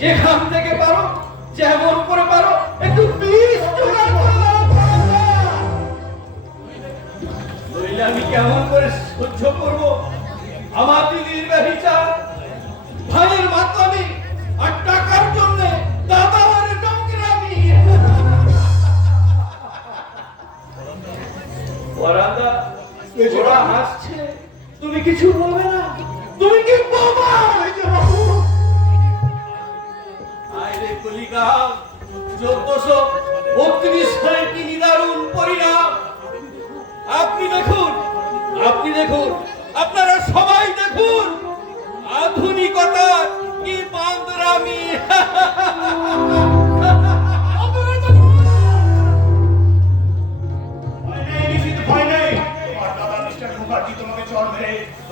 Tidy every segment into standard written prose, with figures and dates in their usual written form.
যেখান থেকে পারো, যেমন করে পারো, একটু বীজ জোগাড় করে দাও। নইলে আমি কেমন করে সহ্য করবো আমার দিদির ব্যভিচার, ভাইয়ের মাতলামি, আর টাকার জন্য দাদার নোংরামি। ওরা হাসছে, তুমি কিছু বলবে না? তুমি কি বোমা হয়েছে বাবু? আইরে কলিকাল 1432 সালের কি নিদারুণ পরিণাম। আপনি দেখুন, আপনারা সবাই দেখুন, আধুনিকতার কি বান্দরামি।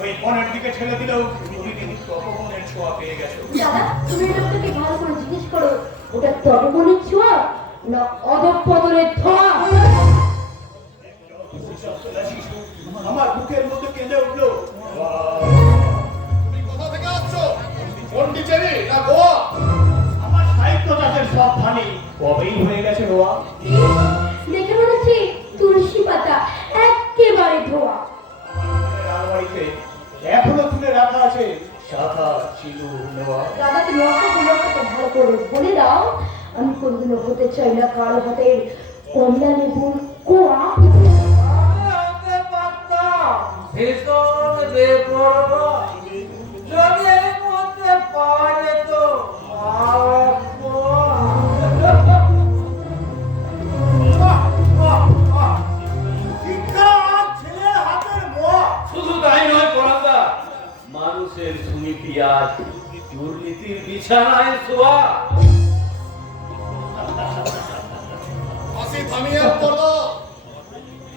ওই বনের দিকে ছেড়ে দিলেও তুমি কিন্তু তপবনের ছোঁয়া পেয়ে গেছো। দাদা, তুমি লোকটাকে ভালো করে জিজ্ঞেস করো, ওটা তপবনের ছোঁয়া না অধঃপতনের ধোঁয়া? আমার বুকের মধ্যে কেঁদে উঠলো। তুমি কোথা থেকে আসছো? পন্ডিচেরি না গোয়া? আমার সাহিত্য চাষের সব ধানি কবেই হয়ে গেছে রোয়া। দেখে মনে হচ্ছে তুলসী পাতা একেবারে ধোয়া। রাজবাড়িতে এখনো তুলে রাখা আছে শাখা চিলু নেওয়া। দাদা, তুমি অসংখ্য ভালো করে বলে দাও, আমি কোনদিনও হতে চাই না কারো হাতের কমলা লেবুর কোয়া। শুধু তাই নয় পরাদা, মানুষের সুনীতি আর দুর্নীতির বিছানায় শোয়া। হাসি থামিয়ে করো।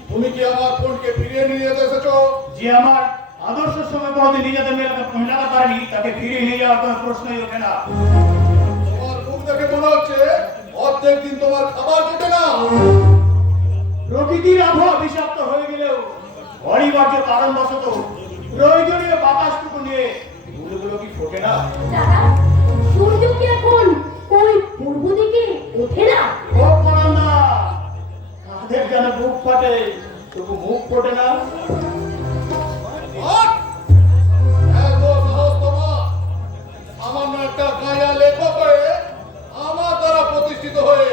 তুমি কি আমার বোনকে ফিরিয়ে নিয়ে যেতে এসেছো? যে আমার আদর্শের সঙ্গে কোনোদিন নিজেদের মেলাতে পারেনি, তাকে ফিরিয়ে নিয়ে যাওয়ার কোনো প্রশ্নই ওঠে না। তোমার মুখ দেখে মনে হচ্ছে অর্ধেক দিন তোমার খাবার জোটে না। প্রকৃতির আবহাওয়া বিষাক্ত হয়ে গেলেও অনিবার্য কারণবশত প্রয়োজনীয় বাতাসটুকু নিয়ে ফুলগুলো কি ফোটে না? দাদা, সূর্য কি এখন ওই পূর্ব দিকে ওঠে না? ও পরান্দা, কাদের যেন বুক ফাটে, তবু মুখ ফোটে না। আর এত সাহস তোমার! সামান্য একটা গায়া লেখক হয়ে আমার দ্বারা প্রতিষ্ঠিত হয়ে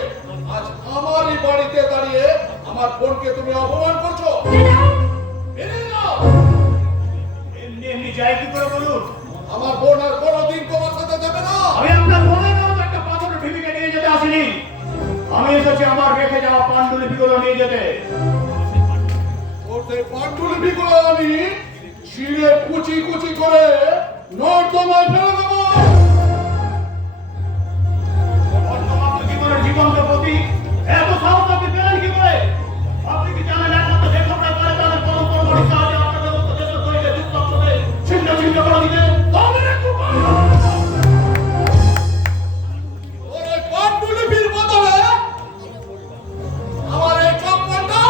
আজ আমারই বাড়িতে দাঁড়িয়ে আমার বোনকে তুমি অপমান করছো। মেনে নাও। এমনি এমনি যাই কি করে বলুন? আমার বোন আর কোনোদিন তোমার সাথে যাবে না। আমি আপনার মনের মতো একটা পাথরের ঢিবিকে নিয়ে যেতে আসিনি। আমি এসেছি আমার রেখে যাওয়া পাণ্ডুলিপিগুলো নিয়ে যেতে। ওর সেই পাণ্ডুলিপিগুলো আমি ছিঁড়ে কুচি কুচি করে নর্দমায় ফেলে দেবো। বর্তমান জীবনের জীবন্ত প্রতীক, এত সাহস আপনি পেলেন কি করে? আপনি কি জানেন একমাত্র লেখকরা পারে তাদের কলম কলমের সাহায্যে আপনাদের মতো দেশের তৈরিতে দুঃস্বপ্নকে ছিন্ন ছিন্ন করে দিতে? তবে একটু ওর ওই পাণ্ডুলিপির বদলে আমার এই চপ্পলটা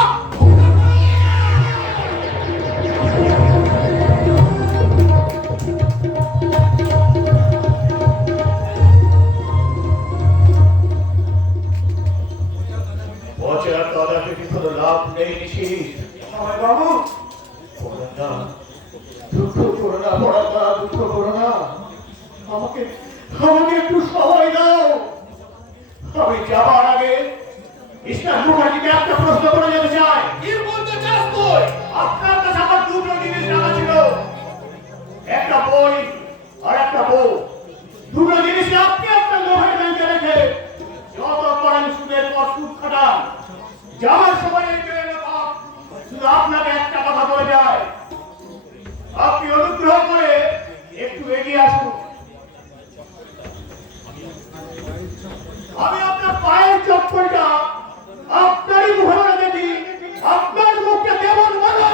বছর তদাকে কি কোনো লাভ নেই নিশিত? বাবু, করোনা, দুঃখ করো না পড়াতা, দুঃখ করো না। আমাকে আমাকে একটু সময় দাও। আমি যাবার আগে ইসলাম মুখার্জিকে একটা প্রশ্ন করে যেতে চাই। কি বলতে চাস তুই? আপনার কাছে আমার দুটো জিনিস রাখা ছিল, একটা বই আর একটা বউ। দুটো জিনিস আপনি আপনার লোহের ব্যাংকে রেখে যত পারেন সুদের পর সুদ খাটান। যাওয়ার সময় এই মেয়েরা শুধু আপনাকে একটা কথা বলে যায়, আপনি অনুগ্রহ করে একটু এগিয়ে আসুন। আমি আপনার পায়ের চপ্পলটা আপনারই মুখে দেখি, আপনার মুখটা কেমন বলো।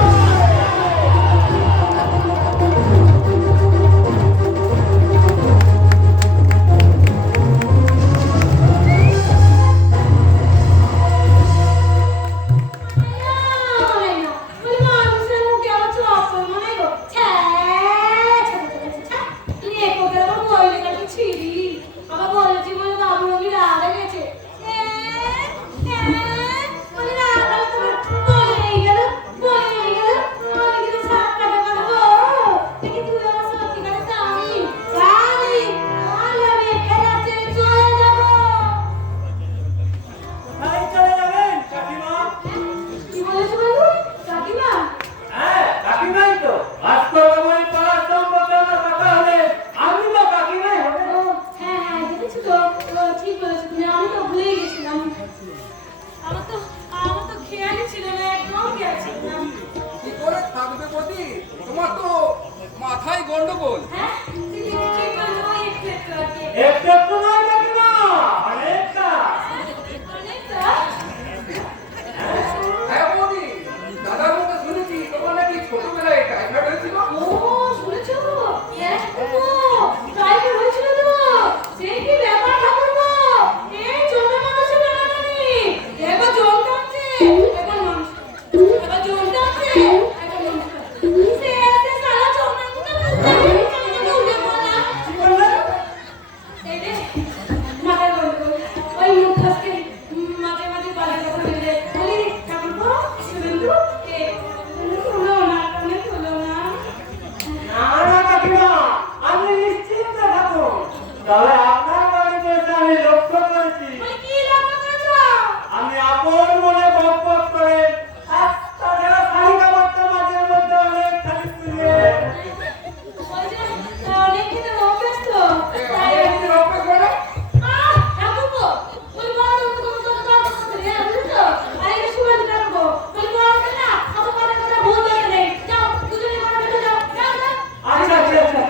আমার বলেছি বলে বাবু আমি রাগে গেছে বলে রাগ বলে গেল আমি কিন্তু 7 টাকা পাবো দেখি তুই আমার সত্যিকারে জানি আমি এখানে ছেড়ে চলে যাবো। কোথায় চলে যাবেন কাকিমা? কি বলেছো বাবু? কাকিমা? হ্যাঁ কাকিমাই তো। আজকাল আমার পাড়ার সম্পর্কে আমার কথা হলে আমি তো কাকিমাই হবে। ও হ্যাঁ দেখেছো তো ঠিক বলেছো তুমি, আমি তো ভুলেই গেছিলাম। আমার তো খেয়ালই ছিল না, একদম খেয়াল ছিল না। কি করে থাকবে বদি? তোমার তো মাথায় গন্ডগোল। হ্যাঁ ঠিক বলেছো, ওই একটু আর কি। একটু নয় কাকিমা, অনেকটা। অনেকটা? হ্যাঁ বদি, দাদার মুখে শুনেছি তোমার নাকি ছোটবেলায় টাইফয়েড হয়েছিল। ও শুনেছো? এরকম টাইফয়েড হয়েছিল তো? সে কি ব্যাপার ঠাকুরপো? এই ছোট মানুষের বানানি এবার জলটাচ্ছে এবার মানুষ এবার জলটাচ্ছে এবার মানুষ সে এসে সারা চোখটা মুখে উঠে পড়া কি বললে? এই রে মাথায় গন্ডগোল ওই মুখ খাসকে মাঝে মাঝে বাজে কথা বলে বলি ঠাকুরপো শুনুন তো হলো না না না কাকিমা, আপনি নিশ্চিন্ত থাকুন। তবে আপনার বাড়িতে এসে আমি লক্ষ্য করেছি বলি কি লক্ষ্য করেছো? আমি আপন মনে বকবক করে তাছাড়া শাড়ি কাপড়টা মাঝের মধ্যে অনেক খালি তুলে ওই যে অনেক খেতে লোক আসতো তাই কি রক্ত করে? ঠাকুরপো বলি বড় তো আরে সুবাদ ঠাকুরপো বলি বড় না আমার কথা কথা বলতে নেই যাও দুজনে ঘরে বেরো যাও যাও যাও আচ্ছা আচ্ছা আচ্ছা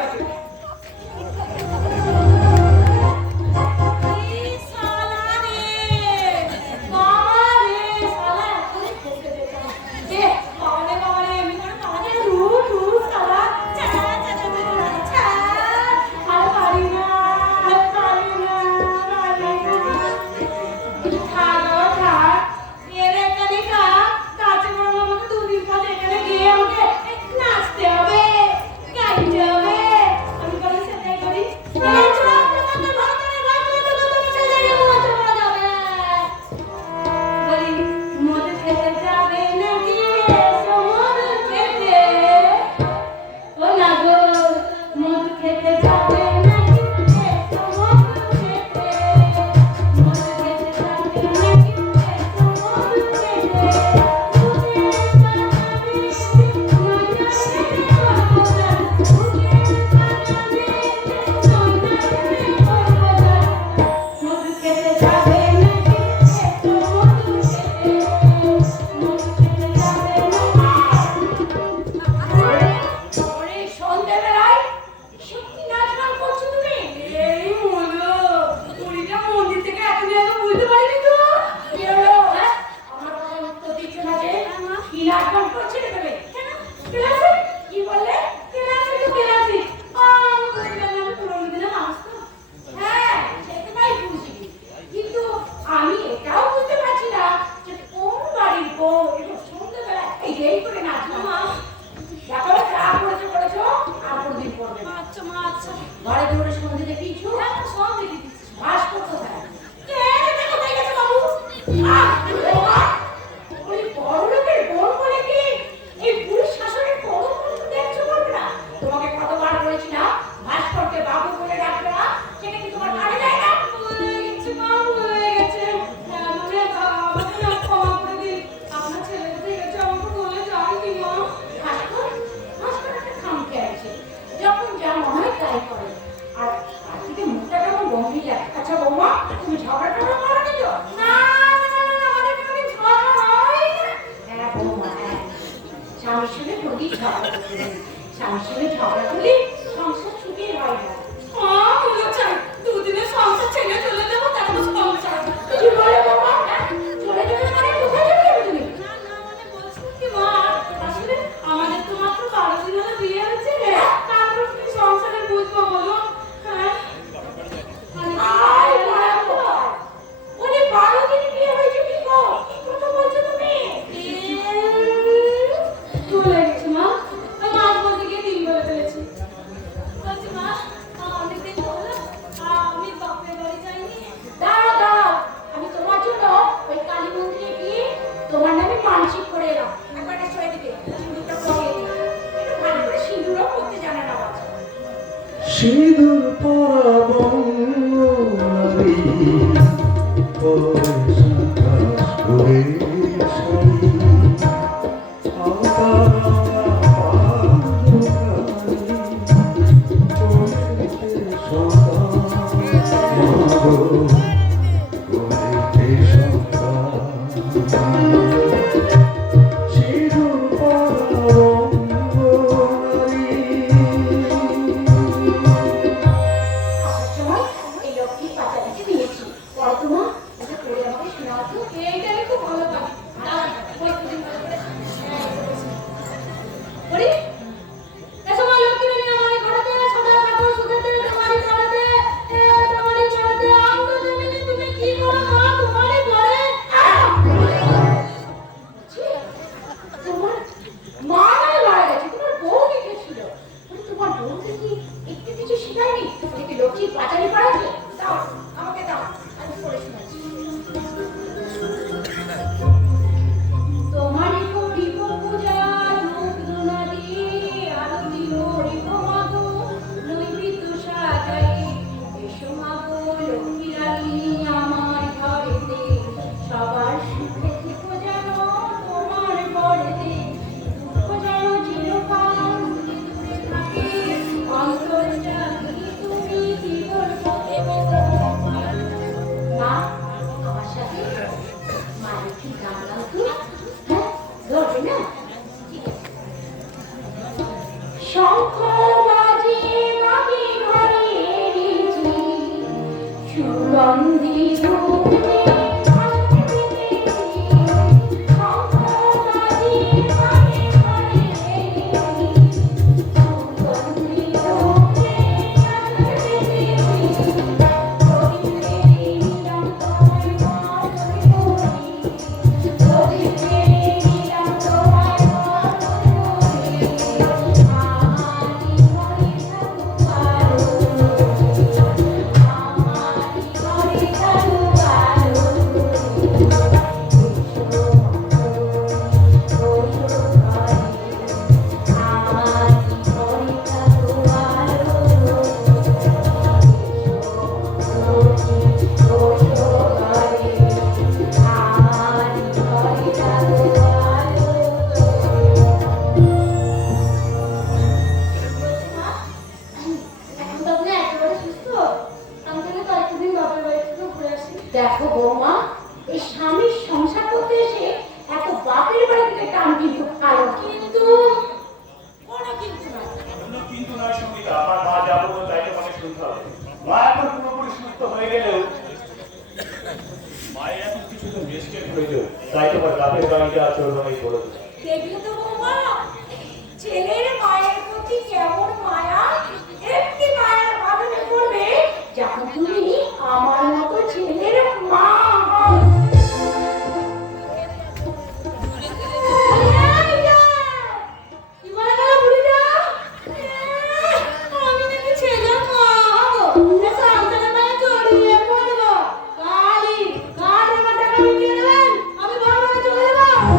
এই শালা রে বাবা রে শালা এখনই ফেসে দিয়েছে এ বাবা রে আমি করে কাজে রু শালা চা আর পারি না খাওয়া এর এখানে খা কাছে বলবো আমাকে 2 দিন পর এখানে গিয়ে আমাকে নাচতে হবে গাইতে হবে আমি বলি সেটাই করি বলি মদ খেতে যাবে নাকি সমুদ্র খেতে ও না গো মদ খেতে যাবে নাকি সমুদ্র খেতে মদ খেতে যাবে নাকি সমুদ্র খেতে মদ খেতে যাবে নাকি সমুদ্র খেতে মদ খেতে যাবে নাকি ওরে সন্ধ্যাবেলায় সত্যি নাচ গান করছো তুমি? এই হলো পুরীটা মন্দির থেকে এখনই আমি বুঝতে পারিনি তো কি হলো আমার কথা উত্তর দিচ্ছে না যে কি নাচ গান করছিলে তুমি? কেন ক্লাসে কি বললে? ক্লাসে তো ক্লাসে আমি বুঝলাম না, আমি পুরোনো দিনের মানুষ তো হ্যাঁ সেটাই বুঝি কিন্তু আমি এটাও বুঝতে পারছি না যে কোন বাড়ির বউ এটা সন্ধ্যাবেলা এই করে নাচলো মা দেখো যা করেছো আর কোনদিন করবে না। আচ্ছা মা আচ্ছা ঘরে দৌড়ে সন্ধে দেখিয়েছো সন্ধে দিচ্ছি বাস করতে থাকে কে এটা কোথায় গেছে বাবু ওই বড় লোকের বোন বলে কি এই পুরুষ শাসনের কত দেখছো করবে না তোমাকে কতবার বলেছি না ভাস্করকে বাবু বলে ডাকবে না সেটা কি তোমার কানে যায় না ভুলে গেছি মা ভুলে গেছে মানে আমাকে না ক্ষমা করে দিন আপনার ছেলে কোথায় গেছে আমাকে বলে যাওনি মা ভাস্কর একটা খামকে আছে যখন যা মনে হয় তাই করে আর আজকে মুখটা কেমন গম্ভীর লাগে আচ্ছা বৌমা তুমি ঝগড়া টগড়া করো নি তো না আমাদের কোনো ঝগড়া হয় না হ্যাঁ বৌমা হ্যাঁ স্বামীর সঙ্গে প্রতি ঝগড়া করতে নেই স্বামীর সঙ্গে ঝগড়া করলে সংসার ছুটি হয় না মনে চাই 2 দিনের সংসার ছেড়ে চলে যাবো তারপর সংসার কি বলে বাবা চলে যাবে মানে কোথায় যাবে তুমি না মানে বলছি কি মা আসলে আমাদের তো মাত্র 12 দিন হলো বিয়ে হয়েছে তারপর তুমি সংসারে বুঝবো বলো হ্যাঁ আই বাবা গো লক্ষ্মী রানী আমার ঘরেতে, সবার সুখে থেকো যেন তোমার ঘরেতে, দুঃখ যেন চিরকাল দূরে থাকে, অন্তর্যামী তুমি চির মা, আমার সাথে মায়ের কি গান গাও তো? হ্যাঁ, ধরবে না? ঠিক আছে। শঙ্খ বাজে মাগে ঘরে এনেছি, সুগন্ধি ধূপে আসিতেছি। শঙ্খ বাজে মাগে ঘরে এনেছি, সুগন্ধি ধূপে আসিতেছি। প্রদীপে নিলাম তোমায় ঘর করি, প্রদীপে নিলাম তোমায় ঘর করি। আমারি ঘরে থাকো আলো, আমারি ঘরে থাকো আলো। দেখো বৌমা, এই স্বামীর সংসার করতে এসে এত বাপের বাড়ি থেকে টান কিন্তু ভালো, কিন্তু কোনো কিন্তু না। কিন্তু নয় সঙ্গীতা, আমার মা যা বলবো তাই তোমাকে শুনতে হবে। মা এখন পুরোপুরি সুস্থ হয়ে গেলেও মায়ের এখন কিছুটা মিস্টেক হয়েছে, তাই তোমার বাপের বাড়ি যা চলবাই বলে দেবে। দেখলে তো বৌমা, ছেলের মায়ের প্রতি কেমন মায়া, এমনি মায়ের বাঁধনে পড়বে যখন তুমি আমার মতো ছেলের মা হও। কি বলে গেল বুড়িটা? আমি নাকি ছেলের মা হবো, সংসারের মায়ে জড়িয়ে পড়বো। গাড়ি গাড়ি আমার টাকা মিটিয়ে দেবেন, আমি বড় বড় চলে যাবো।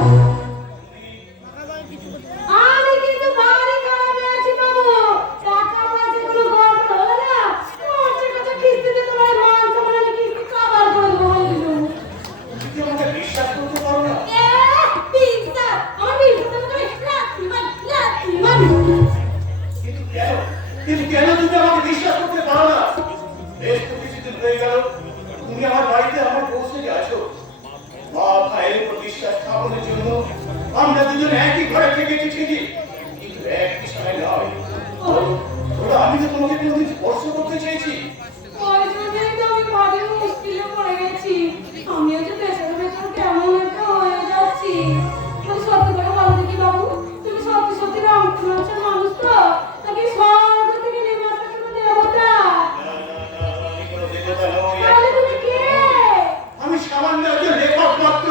আমি কিন্তু বাড়ি খারাপে আছি বাবু, টাকা পয়সা কোনো গল্প হলো না, মাসে কথা কিস্তিতে তোমার মান সম্মান আমি কিস্তি কভার করে দেবো বলছিল। তুমি কি আমাকে বিশ্বাস করতে পারো না? বিশ্বাস আমার বিশ্বাস তুমি লাত্তিমান। কিন্তু কেন তুমি আমাকে বিশ্বাস করতে পারো না? বেশ তো কিছুদিন হয়ে গেল তুমি আমার বাড়িতে আমার পৌঁছে গেছো। মা ভাইয়ের উপর বিশ্বাস স্থাপনের জন্য আমরা দুজন একই ঘরে থেকেছি ঠিকই, কিন্তু এক বিছানায় নয়। ওরা আমি তো তোমাকে কোনোদিন স্পর্শ করতে চেয়েছি। ওই জন্যই তো আমি বাড়ির মুশকিলে পড়ে গেছি। আমিও যে পেছনে পেছনে কেমন একটা হয়ে যাচ্ছি। তুমি সত্যি করে বলো দেখি বাবু, তুমি সত্যি সত্যি রামকুমারের মানুষ তো, নাকি স্বর্গ থেকে নেমে আসা কোনো দেবতা? আমি কোনো দেবতা নই। তাহলে তুমি কে? আমি সামান্য একজন লেখক মাত্র।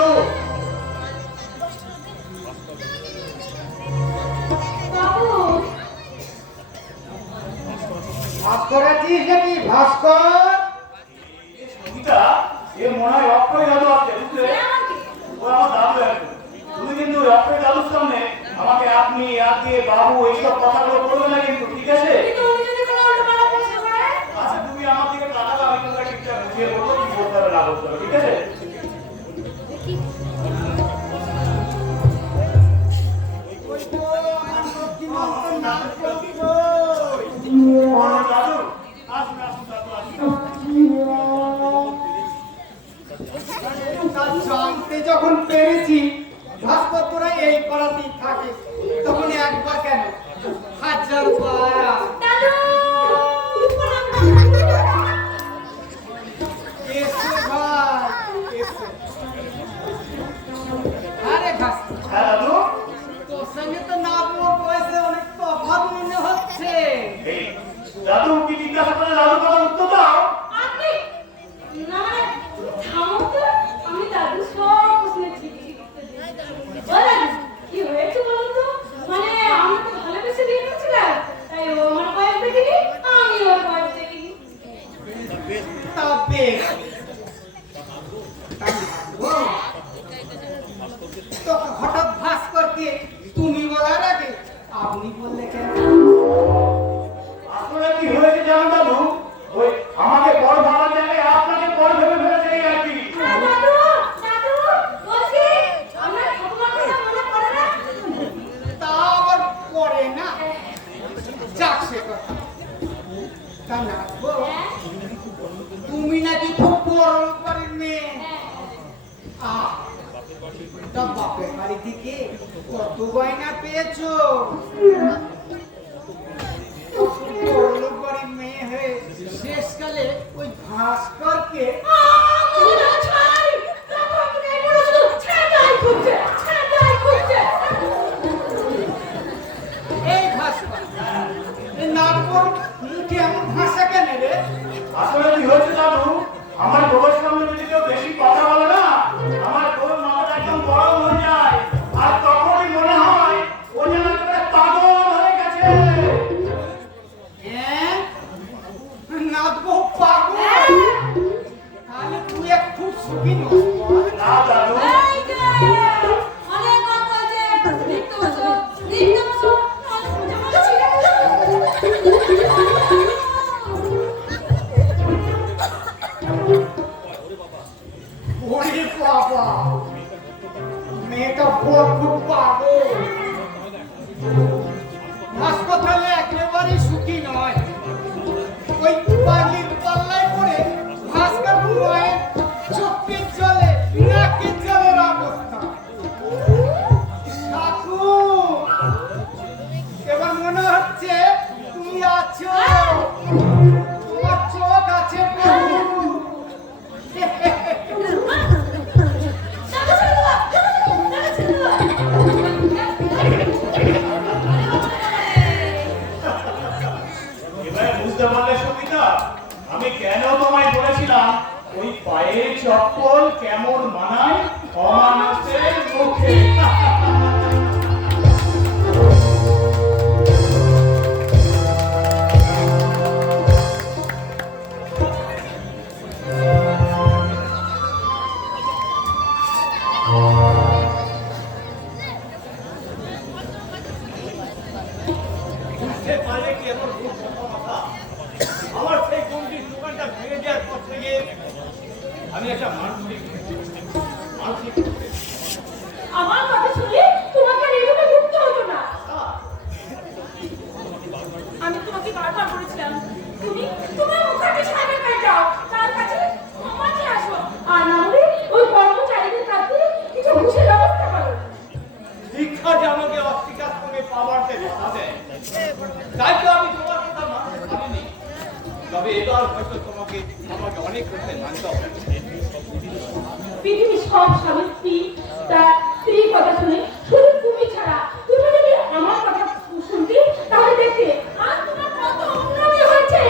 বাবু, ভাস্কর আছিস নাকি ভাস্কর? এই সঙ্গীতা, এ মনে হয় অক্ষয় দাদু আছে, বুঝলে? ও আমার দাদু একজন। তুমি কিন্তু ওই অক্ষয় দাদুর সামনে আমাকে আপনি দিয়ে বাবু এইসব কথাগুলো বলবে না কিন্তু, ঠিক আছে? কিন্তু উনি যদি কোনো উল্টোপাল্টা প্রশ্ন করে? আচ্ছা তুমি আমার দিকে তাকালে আমি তোমাকে ঠিকঠাক বুঝিয়ে বলবো কি বলতে হবে না বলতে হবে, ঠিক আছে? দাদু, আসুন আসুন দাদু আসুন। জানতে যখন পেরেছি ভাস্কর তোরা এই পাড়াতেই থাকে, তখন একবার কেন 1000 বার। দাদু! এসো ভাই, এসো। আরে ভাস্কর, হ্যাঁ দাদু, তোর সঙ্গে তো না বলার বয়সে অনেক তফাৎ মনে হচ্ছে। এই দাদু কি জিজ্ঞাসা করে দাদু কথা উত্তর দাও। আপনি না মানে তুমি থামো তো, আমি দাদু সব শুনেছি। বলেন কি হয়েছে বলুন তো? মানে আমি তো ভালোবেসে বিয়ে করেছিলাম, তাই ও আমার বয়স দেখিনি, আমি ওর বয়স দেখিনি। তা বেশ। তো হঠাৎ ভাস্করকে তুমি বলার আগে আপনি বললে কেন? আসলে কি হয়েছে জানো দাদু, ওই আমাকে বড় ভাড়া তা বাপের বাড়ি থেকে কত গয়না পেয়েছো? বড়লোক বাড়ির মেয়ে হয়ে শেষকালে ওই ভাস্করকে এই ভাস্কর এই নাটকর মুখে এমন ভাষা কেন রে? আসলে কি হয়েছে দাদু, আমার বউয়ের সামনে যদি কেউ বেশি কথা বলে না, আমার বউয়ের মাথাটা একদম গরম হয়ে যায়, আর তখনই মনে হয় ও যেন একটা পাগল হয়ে গেছে। হ্যাঁ? নাটক পাগল? তাহলে তুই একটু সুখী নস বল। না দাদু, ওরে বাবা, মেয়েটা বড় পাগল। ভাস্কর তাহলে একেবারে সুখী নয়। ওই পাগলির পাল্লায় পড়ে ভাস্কর মায়ের চোখের জলে নাকের জলের অবস্থা। ঠাকুর, এবার মনে হচ্ছে তুমি আছো, তোমার চোখ আছে প্রভু। এবারে বুঝতে পারলে সঙ্গীতা, আমি কেন তোমায় বলেছিলাম ওই পায়ের চপ্পল কেমন মানায় অমানুষের মুখে। বুঝতে পারলে কি এমন খুব বড় কথা? আমার সেই গন্ডির দোকানটা ভেঙে দেওয়ার পর থেকে আমি একটা মানসিক আমার কথা শুনে তোমাকে আর এভাবে ঘুরতে হতো না। আমি তোমাকে বারবার বলেছিলাম তুমি তোমার মুখে সামনে পেয়ে যাও, তার কাছে ক্ষমা চেয়ে আসো, আর না হলে ওই কর্মচারীদের কাছে কিছু ঘুষের ব্যবস্থা করো। শিক্ষা যে আমাকে অস্বীকার করে পাওয়ারতে বাধা দেয়, তাই তো আমি তোমার কথা মানতে পারিনি। তবে এবার হয়তো আমাকে অনেক করতে মানতে হবে। পৃথিবীর সব স্বামী স্ত্রী তার স্ত্রীর কথা শুনে শুধু তুমি ছাড়া, তুমি যদি আমার কথা শুনতে তাহলে দেখতে আর তোমার কত উন্নতি হয়েছে।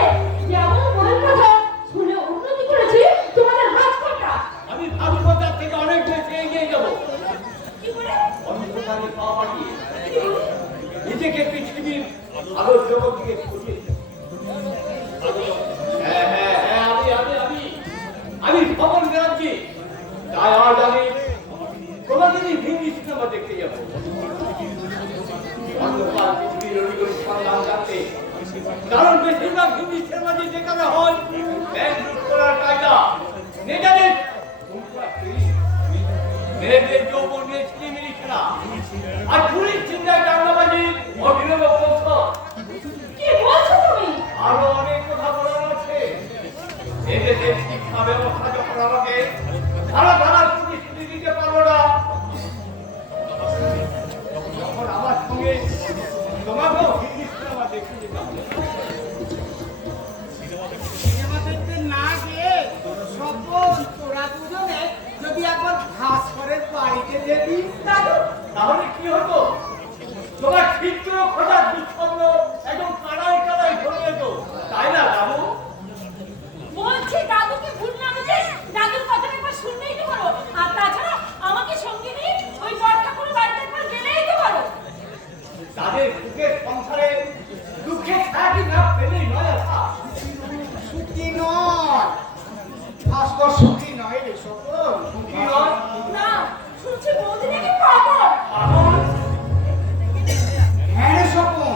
যেমন মনের কথা শুনে উন্নতি করেছে তোমাদের ভাস্করটা। আমি ভাগ্যতার থেকে অনেক বেশি এগিয়ে যাবো। কি বলে? অন্ধকারে পা বাড়িয়ে নিজেকে পৃথিবীর আলোর জগৎ থেকে সরিয়ে দিতে। হ্যাঁ হ্যাঁ হ্যাঁ, আমি খবর জানছি। তাই আজ আমি কোনোদিনই হিন্দি সিনেমা দেখতে যাবো। অন্ধকার পৃথিবীর অলিগলি সন্ধান জানতে, কারণ বেশিরভাগ হিন্দি সিনেমা যে দেখানো হয় ব্যাংক লুট করার কায়দা, নেতাদের মেয়েদের যৌবন নিয়ে ছিনিমিনি খেলা, আর পুলিশ চিন্তায় দাঙ্গাবাজি, অভিনব কৌশল, কি বলছো তুমি? আরো অনেক কথা বলার আছে। এদেশের শিক্ষা ব্যবস্থা যখন আমাকে ধারা প্রতিশ্রুতি দিতে পারবো না, তখন আমার সঙ্গে তোমাকেও হিন্দি সিনেমা দেখতে যেতে হবে। সিনেমা দেখতে না গিয়ে স্বপন তোরা দুজনে যদি একবার ভাস্করের বাড়িতে যেতি। দাদু, তাহলে কি হতো? তোমার চিত্র খোঁজা দুঃস্বপ্ন একদম কানায় কানায় ধরে যেত, তাই না বাবু? বলছি দাদুকে ভুল না বুঝে দাদুর কথাটা একবার শুনলেই তো পারো। আর তাছাড়া আমাকে সঙ্গে নিয়ে ওই বড়ঠাকুর বাড়িতে একবার গেলেই তো পারো। তাদের সুখের সংসারে দুঃখের ছায়াটি না ফেলেই নয় আশা। সুখী নয়, ভাস্কর সুখী নয় রে স্বপন, সুখী নয়। না, শুনছি বৌদি নাকি পাগল। পাগল? হ্যাঁ রে স্বপন,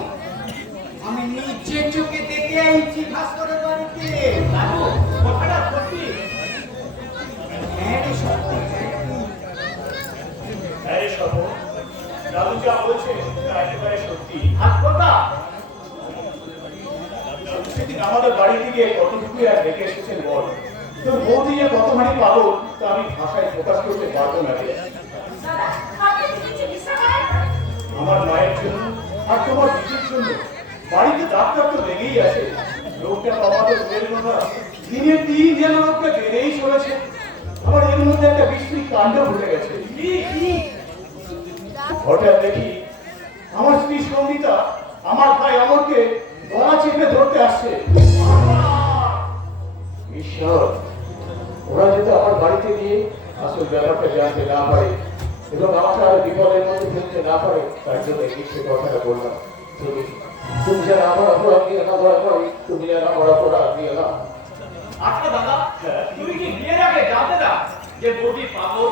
আমি নিজের চোখে দেখে আইছি ভাস্করের বাড়িতে। দাদু, কথাটা সত্যি? হ্যাঁ রে স্বপন, হ্যাঁ রে স্বপন, দাদু যা বলছে তা একেবারে সত্যি। হাত কথা? সেদিন আমাদের বাড়ি থেকে কতটুকু আর দেখে এসেছেন বল। তোর বৌদি যে কতখানি পাগল তা আমি ভাষায় প্রকাশ করতে পারবো না রে। দাদা, আমার মায়ের জন্য আর তোমার দিদির জন্য বাড়িতে ডাক্তার তো লেগেই আছে। লোকটা বাবা তো বেরোল না, দিনের দিন যেন লোকটা বেড়েই চলেছে। আমার এর মধ্যে একটা বিস্মৃত কাণ্ড ঘটে গেছে। হঠাৎ দেখি আমার স্ত্রী সঙ্গীতা আমার ভাই অমরকে গলা চেপে ধরতে আসছে। ঈশ্বর, ওরা যাতে আমার বাড়িতে গিয়ে আসল ব্যাপারটা জানতে না পারে এবং আমাকে আর বিপদের মধ্যে ফেলতে না পারে, তার জন্য এই সে কথাটা বললাম। তুমি যেন আমার অপরাধ দিয়ে না ধরা পারি, তুমি যেন আমার অপরাধ দিয়ে না। আচ্ছা দাদা, তুমি কি বিয়ের আগে জানতে না যে বৌদি পাগল?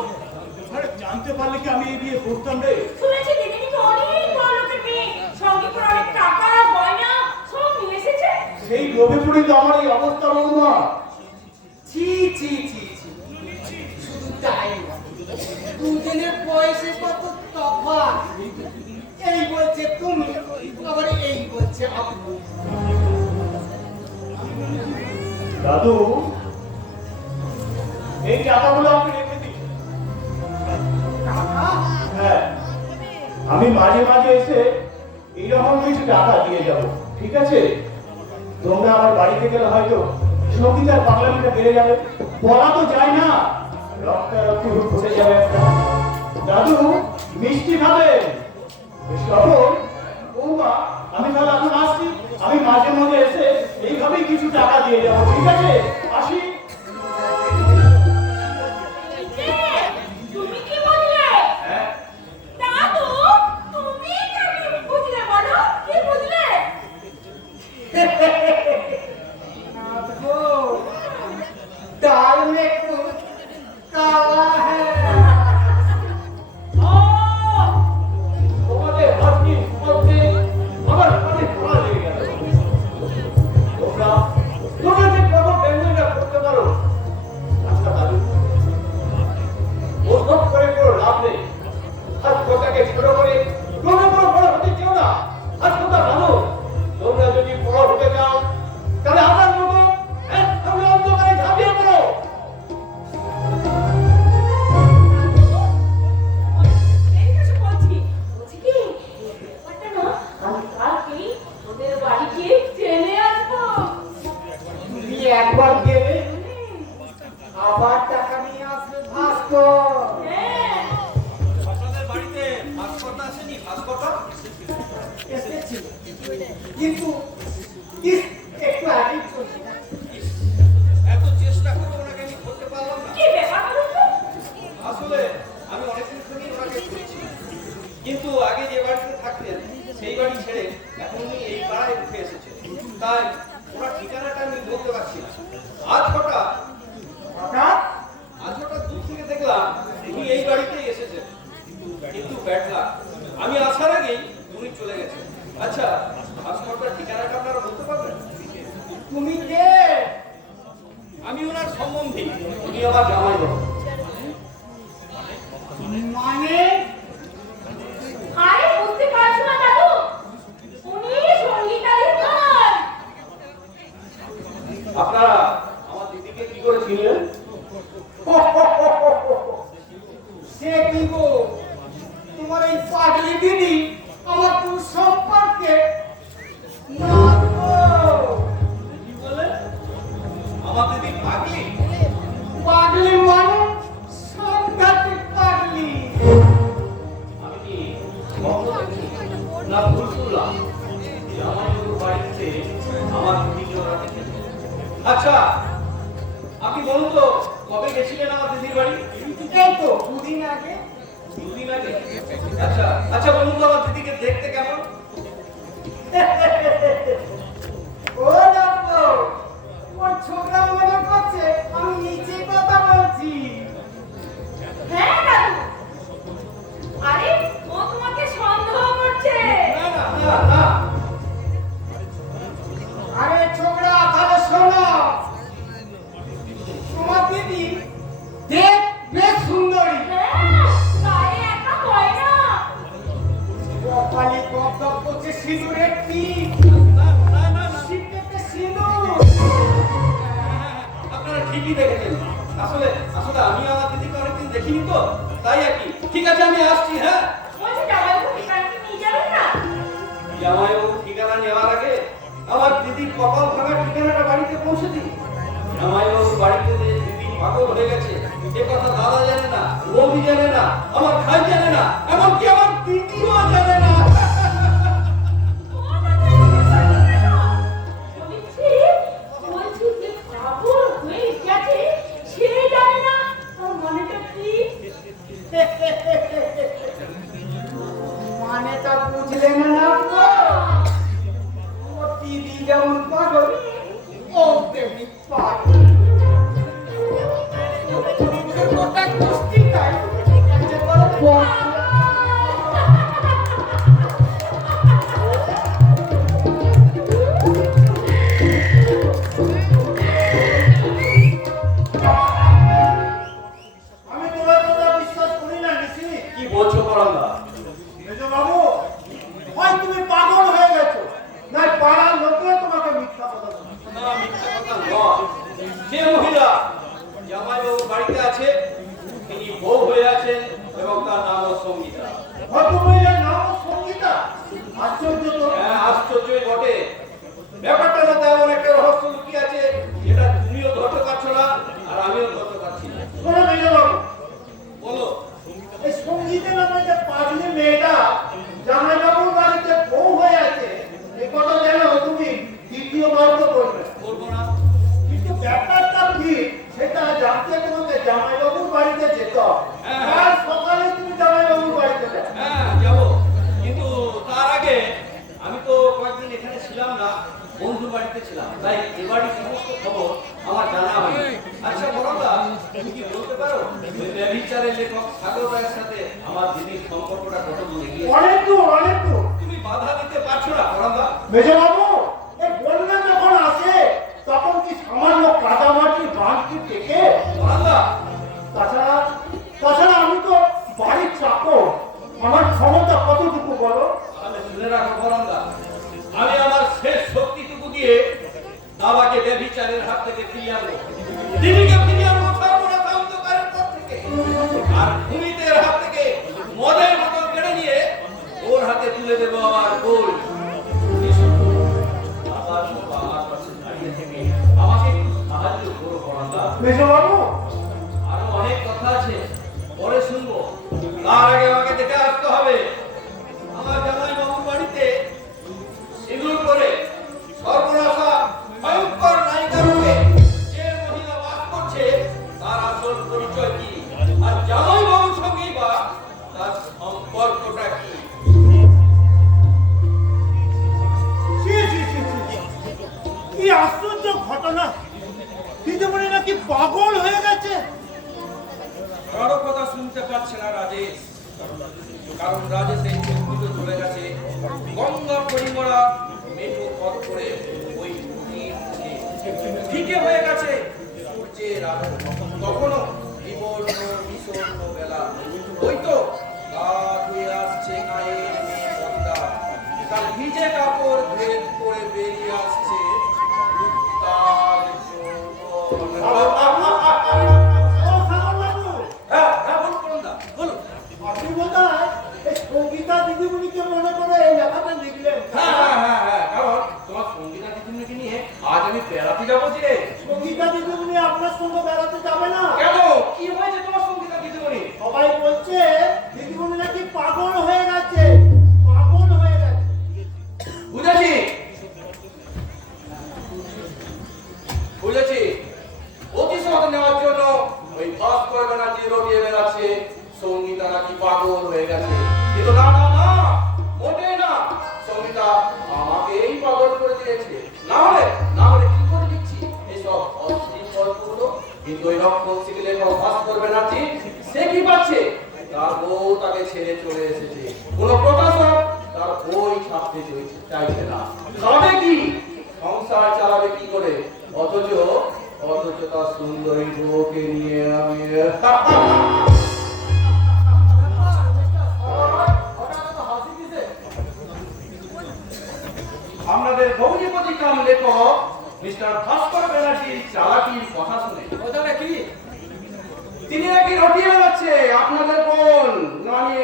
আরে জানতে পারলে কি আমি এই বিয়ে করতাম রে? শুনেছি দিদি নাকি অনেক বড় লোকের মেয়ে, সঙ্গে করে অনেক টাকা গয়না সব নিয়ে এসেছে। সেই লোভে পড়ে তো আমার এই অবস্থা বৌমা। ছি ছি ছি ছি, শুধু তাই না, দুজনের বয়সে কত তফাৎ। এই বলছে তুমি, আবার এই বলছে আপনি। দাদু, এই টাকাগুলো আপনি রেখে দিন। টাকা? হ্যাঁ, আমি মাঝে মাঝে এসে এইরকম কিছু টাকা দিয়ে যাব, ঠিক আছে? তোমরা আমার বাড়িতে গেলে হয়তো সঙ্গীতার পাগলামিটা বেড়ে যাবে, বলা তো যায় না, রক্তারক্তি ঘটে যাবে একটা। দাদু, মিষ্টি খাবেন? সকল বৌমা, আমি তাহলে এখন আসছি। আমি মাঝে মাঝে এসে এইভাবেই কিছু টাকা দিয়ে যাবো, ঠিক আছে? আসি। তুমি কি বুঝলে? হ্যাঁ, দাদু, তুমি কাকে বুঝলে বলো? কি বুঝলে? आपको दाल में कुछ काला है। তোমাদের হাতটি মধ্যে আমার হাতে ধরা লেগে গেল। তোমরা যে কত ব্যঞ্জনটা করতে পারো। আচ্ছা দাদু, ওসব করে কোনো লাভ নেই। হাত কথাকে ছোট করে তোমরা কোনো বড় হতে চাও না। হাত কথা ভালো, তোমরা যদি বড় হতে চাও তাহলে আমার মতো আমি অন্ধকারে ঝাঁপিয়ে পড়ো। এই তো সব বলছি। বলছি কি, ব্যাপারটা না, আমি কালকেই ওদের বাড়িতে চলে আসবো। তুমি একবার গেলে আবার টাকা নিয়ে আসবে ভাস্কর। হ্যাঁ, আপনাদের বাড়িতে ভাস্করটা আসেনি? ভাস্করটা এসেছিল, কিন্তু একটু আগে চলছে। এত চেষ্টা করে ওনাকে আমি করতে পারলাম না। কি ব্যাপার বলুন তো? আসলে আমি অনেকদিন থেকেই ওনাকে খুঁজছি, কিন্তু আগে যে বাড়িতে থাকতেন সেই বাড়ি ছেড়ে এখন উনি এই পাড়ায় উঠে এসেছে, তাই ওনার ঠিকানাটা আমি বলতে পারছি না। আজ হঠাৎ দূর থেকে দেখলাম উনি এই বাড়িতেই এসেছেন, কিন্তু ব্যাড লাক, আমি আসার আগেই উনি চলে গেছেন। আচ্ছা, ভাস্করটার ঠিকানাটা আপনারা বলতে পারবেন? তুমি কে? আমি ওনার সম্বন্ধী, উনি আমার জামাই বাবু। মানে আরে বুঝতে পারছো না দাদু? উনি সঙ্গীতাদির ভাই। আপনারা আমার দিদিকে কি করে চিনলেন? সে কি গো, তোমার এই পাগলি দিদি আমার পুরো সম্পর্কে না গো। কি বলেন? আমার দিদি পাগলি? পাগলি মানে সাংঘাতিক পাগলি। আমি কি স্বপ্ন দেখছি না ভুল শুনলাম যে আমার বাড়িতে আমার দিদিকে ওরা দেখেছে? আচ্ছা, আপনি বলুন তো কবে গেছিলেন আমার দিদির বাড়ি? এই তো দুদিন আগে। দুদিন আগে? আচ্ছা আচ্ছা, বলুন তো আমার দিদিকে দেখতে কেমন? ও দেখো, ওর ছোকরা মনে করছে আমি নিচে কথা বলছি। হ্যাঁ দাদু। আরে ও তোমাকে সন্দেহ করছে। না না না না, আরে ছোকরা তাহলে শোনো, তোমার দিদি দেখ বেশ সুন্দরী, হ্যাঁ, গায়ে একটা গয়না। কপালে দপ করছে সিঁদুরের টিপ, না না না না, শীতেতে সিঁদুর। আপনারা ঠিকই দেখেছেন। আসলে আসলে আমি আমার দিদিকে অনেকদিন দেখিনি তো, তাই আর কি। ঠিক আছে, আমি আসছি। হ্যাঁ, বলছি জামাইবাবু ঠিকানাটা নিয়ে জামাইবাবু ঠিকানা নেওয়ার আগে আমার দিদির কপাল ভাঙা ঠিকানাটা বাড়িতে পৌঁছে দিই। জামাইবাবু বাড়িতে যে দিদি পাগল হয়ে গেছে এ কথা দাদা জানে না, বৌদি জানে না, আমার ভাই জানে না, এমনকি আমার দিদিও জানে না। বলছি যে পাগল হয়ে গেছে সে জানে না তার মানেটা কি? মানেটা বুঝলে না গো? ও দিদি যেমন পাগল ও তেমনি পাগল। গোটা কুস্তি তাই একটা করে বল। আমি তোমার কথা বিশ্বাস করি না নিশি। কি বলছো পরান্দা? মেজবাবু, হয় তুমি পাগল হয়ে গেছো, না পাড়ার লোকেও তোমাকে মিথ্যা কথা বলছে। না, মিথ্যা কথা নয়। যে মহিলা জামাইবাবু বাড়িতে আছে তিনি বউ হয়ে আছেন এবং তার নামও সঙ্গীতা। ভদ্রমহিলার নাম সঙ্গীতা। আশ্চর্য তো। হ্যাঁ, আশ্চর্যই বটে। ব্যাপারটা না তেমন একটা রহস্য লুকিয়ে আছে, যেটা তুমিও ধরতে পারছো না আর আমিও ধরতে পারছি না। শোনো মেজবাবু, বলো। এই সঙ্গীতা নামে যে পাগলি মেয়েটা জামাইবাবুর বাড়িতে বউ হয়ে আছে, এই কথা যেন তুমি দ্বিতীয়বার তো বলবে। বলবো না। কিন্তু ব্যাপারটা কি সেটা জানতে তোমাকে জামাইবাবুর বাড়িতে যেতে হবে। হ্যাঁ। কাল সকালে তুমি জামাইবাবুর বাড়িতে যাবে। হ্যাঁ, যাবো। কিন্তু তার আগে আমি তো কয়েকদিন এখানে ছিলাম না, বন্ধুর বাড়িতে ছিলাম, তাই এ বাড়ির সমস্ত খবর আমার জানা হয়নি। আচ্ছা বড়দা, তুমি কি বলতে পারো ওই ব্যভিচারের লেখক সাগর রায়ের সাথে আমার দিদির সম্পর্কটা কত দূরে গিয়েছে? অনেক দূর, অনেক দূর। তুমি বাধা দিতে পারছো না বড়দা? মেজবাবু, এই বন্যা যখন আসে তখন কি সামান্য কাদামাটির বাঁধটি থেকে? বড়দা, তাছাড়া আমি তো বাড়ির চাকর, আমার ক্ষমতা কতটুকু বলো? তাহলে শুনে রাখো বড়দা, আমি আমার শেষ শক্তিটুকু দিয়ে বাবাকে ব্যভিচারের হাত থেকে ফিরিয়ে আনবো, দিদিকে ফিরিয়ে আনবো সর্বনাশ অন্ধকারের পর থেকে, আর ভূমিতের হাত থেকে মদের বোতল কেড়ে নিয়ে ওর হাতে তুলে দেবো আমার গোল। আবার আমার পাশে দাঁড়িয়ে থেকে আমাকে একটু সাহায্য করো বড়দা। মেজবাবু, আরো অনেক কথা আছে, পরে শুনবো। তার আগে আমাকে দেখে আসতে হবে আমার জামাইবাবুর বাড়িতে সিঁদুর করে সর্বনাশা ভয়ঙ্কর নায়িকা রূপে যে মহিলা বাস করছে তার আসল পরিচয় কি, আর জামাইবাবুর সঙ্গেই বা তার সম্পর্কটা কি। ছি, ছি, ছি, ছি। কি আশ্চর্য ঘটনা! দিদিমণি নাকি পাগল হয়ে গেছে। কারো কথা শুনতে পাচ্ছে না রাজেশ, কারণ রাজেশের চোখগুলো চলে গেছে গঙ্গা পরিমরা মেঠো পথ করে ওই নদীর বুকে। ফিকে হয়ে গেছে সূর্যের আলো, তখনও বিবর্ণ বিষণ্ণ বেলা। ওই তো গা ধুয়ে আসছে গায়ের মেয়ে পদ্মা, তার ভিজে কাপড় ভেদ করে বেরিয়ে আসছে উত্তাল যৌবন। ও সাগরবাবু, হ্যাঁ হ্যাঁ, বলুন বলুন, বলুন। আপনি বোধহয় এই সঙ্গীতা দিদিমণিকে মনে করে এই লেখাটা লিখলেন। হ্যাঁ হ্যাঁ হ্যাঁ হ্যাঁ, কারণ তোমার সঙ্গীতা দিদিমণিকে নিয়ে আজ আমি বেড়াতে যাবো যে। সঙ্গীতা দিদিমণি আপনার সঙ্গে বেড়াতে যাবে না? কেন, কি হয়েছে তোমার সঙ্গীতা দিদিমণি? সবাই বলছে দিদিমণি নাকি পাগল হয়ে গেছে, পাগল হয়ে গেছে। বুঝেছি বুঝেছি, প্রতিশোধ নেওয়ার জন্য ওই ভাস্কর ব্যানার্জি রটিয়ে বেড়াচ্ছে সঙ্গীতা নাকি পাগল হয়ে গেছে। কিন্তু না না না, মোটেই না। সঙ্গীতা আমাকেই পাগল করে দিয়েছে। না হলে কি করে দিচ্ছি এসব অশ্লীল গল্পগুলো? কিন্তু ওই রক্ষণশীল লেখক ভাস্কর ব্যানার্জি সে কি পাচ্ছে? তার বউ তাকে ছেড়ে চলে এসেছে, কোন প্রকাশক তার বই ছাপতে চাইছে না। খাবে কি, সংসার চালাবে কি করে? অথচ তার সুন্দরী বউকে নিয়ে আমি আপনাদের ভৌতিপতি কাম লেখক মিস্টার ভাস্কর ব্যানার্জির চালাকির কথা শুনে ওটা কি? তিনি নাকি রটিয়ে বেড়াচ্ছে আপনাদের বোন, মানে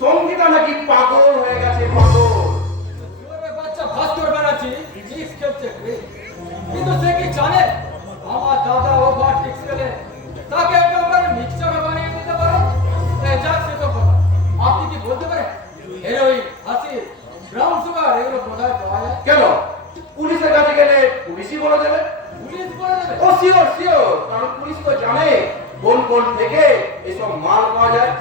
সঙ্গীতা নাকি পাগল হয়ে গেছে, পাগল। ভাস্কর ব্যানার্জি চিজ খেলছে কিন্তু সে কি জানে আমার দাদা ওভার টিক্স খেলে তাকে একেবারে মিক্সচার বানিয়ে দিতে পারে যাক সে তো কথা আপনি কি বলতে পারেন হেরোইন হাসি ব্রাউন সুগার এগুলো কোথায় পাওয়া যায় কেন পুলিশের কাছে গেলে পুলিশই বলে দেবে পুলিশ বলে দেবে ও শিওর শিওর কারণ পুলিশ তো জানে কোন কোন থেকে এসব মাল পাওয়া যায়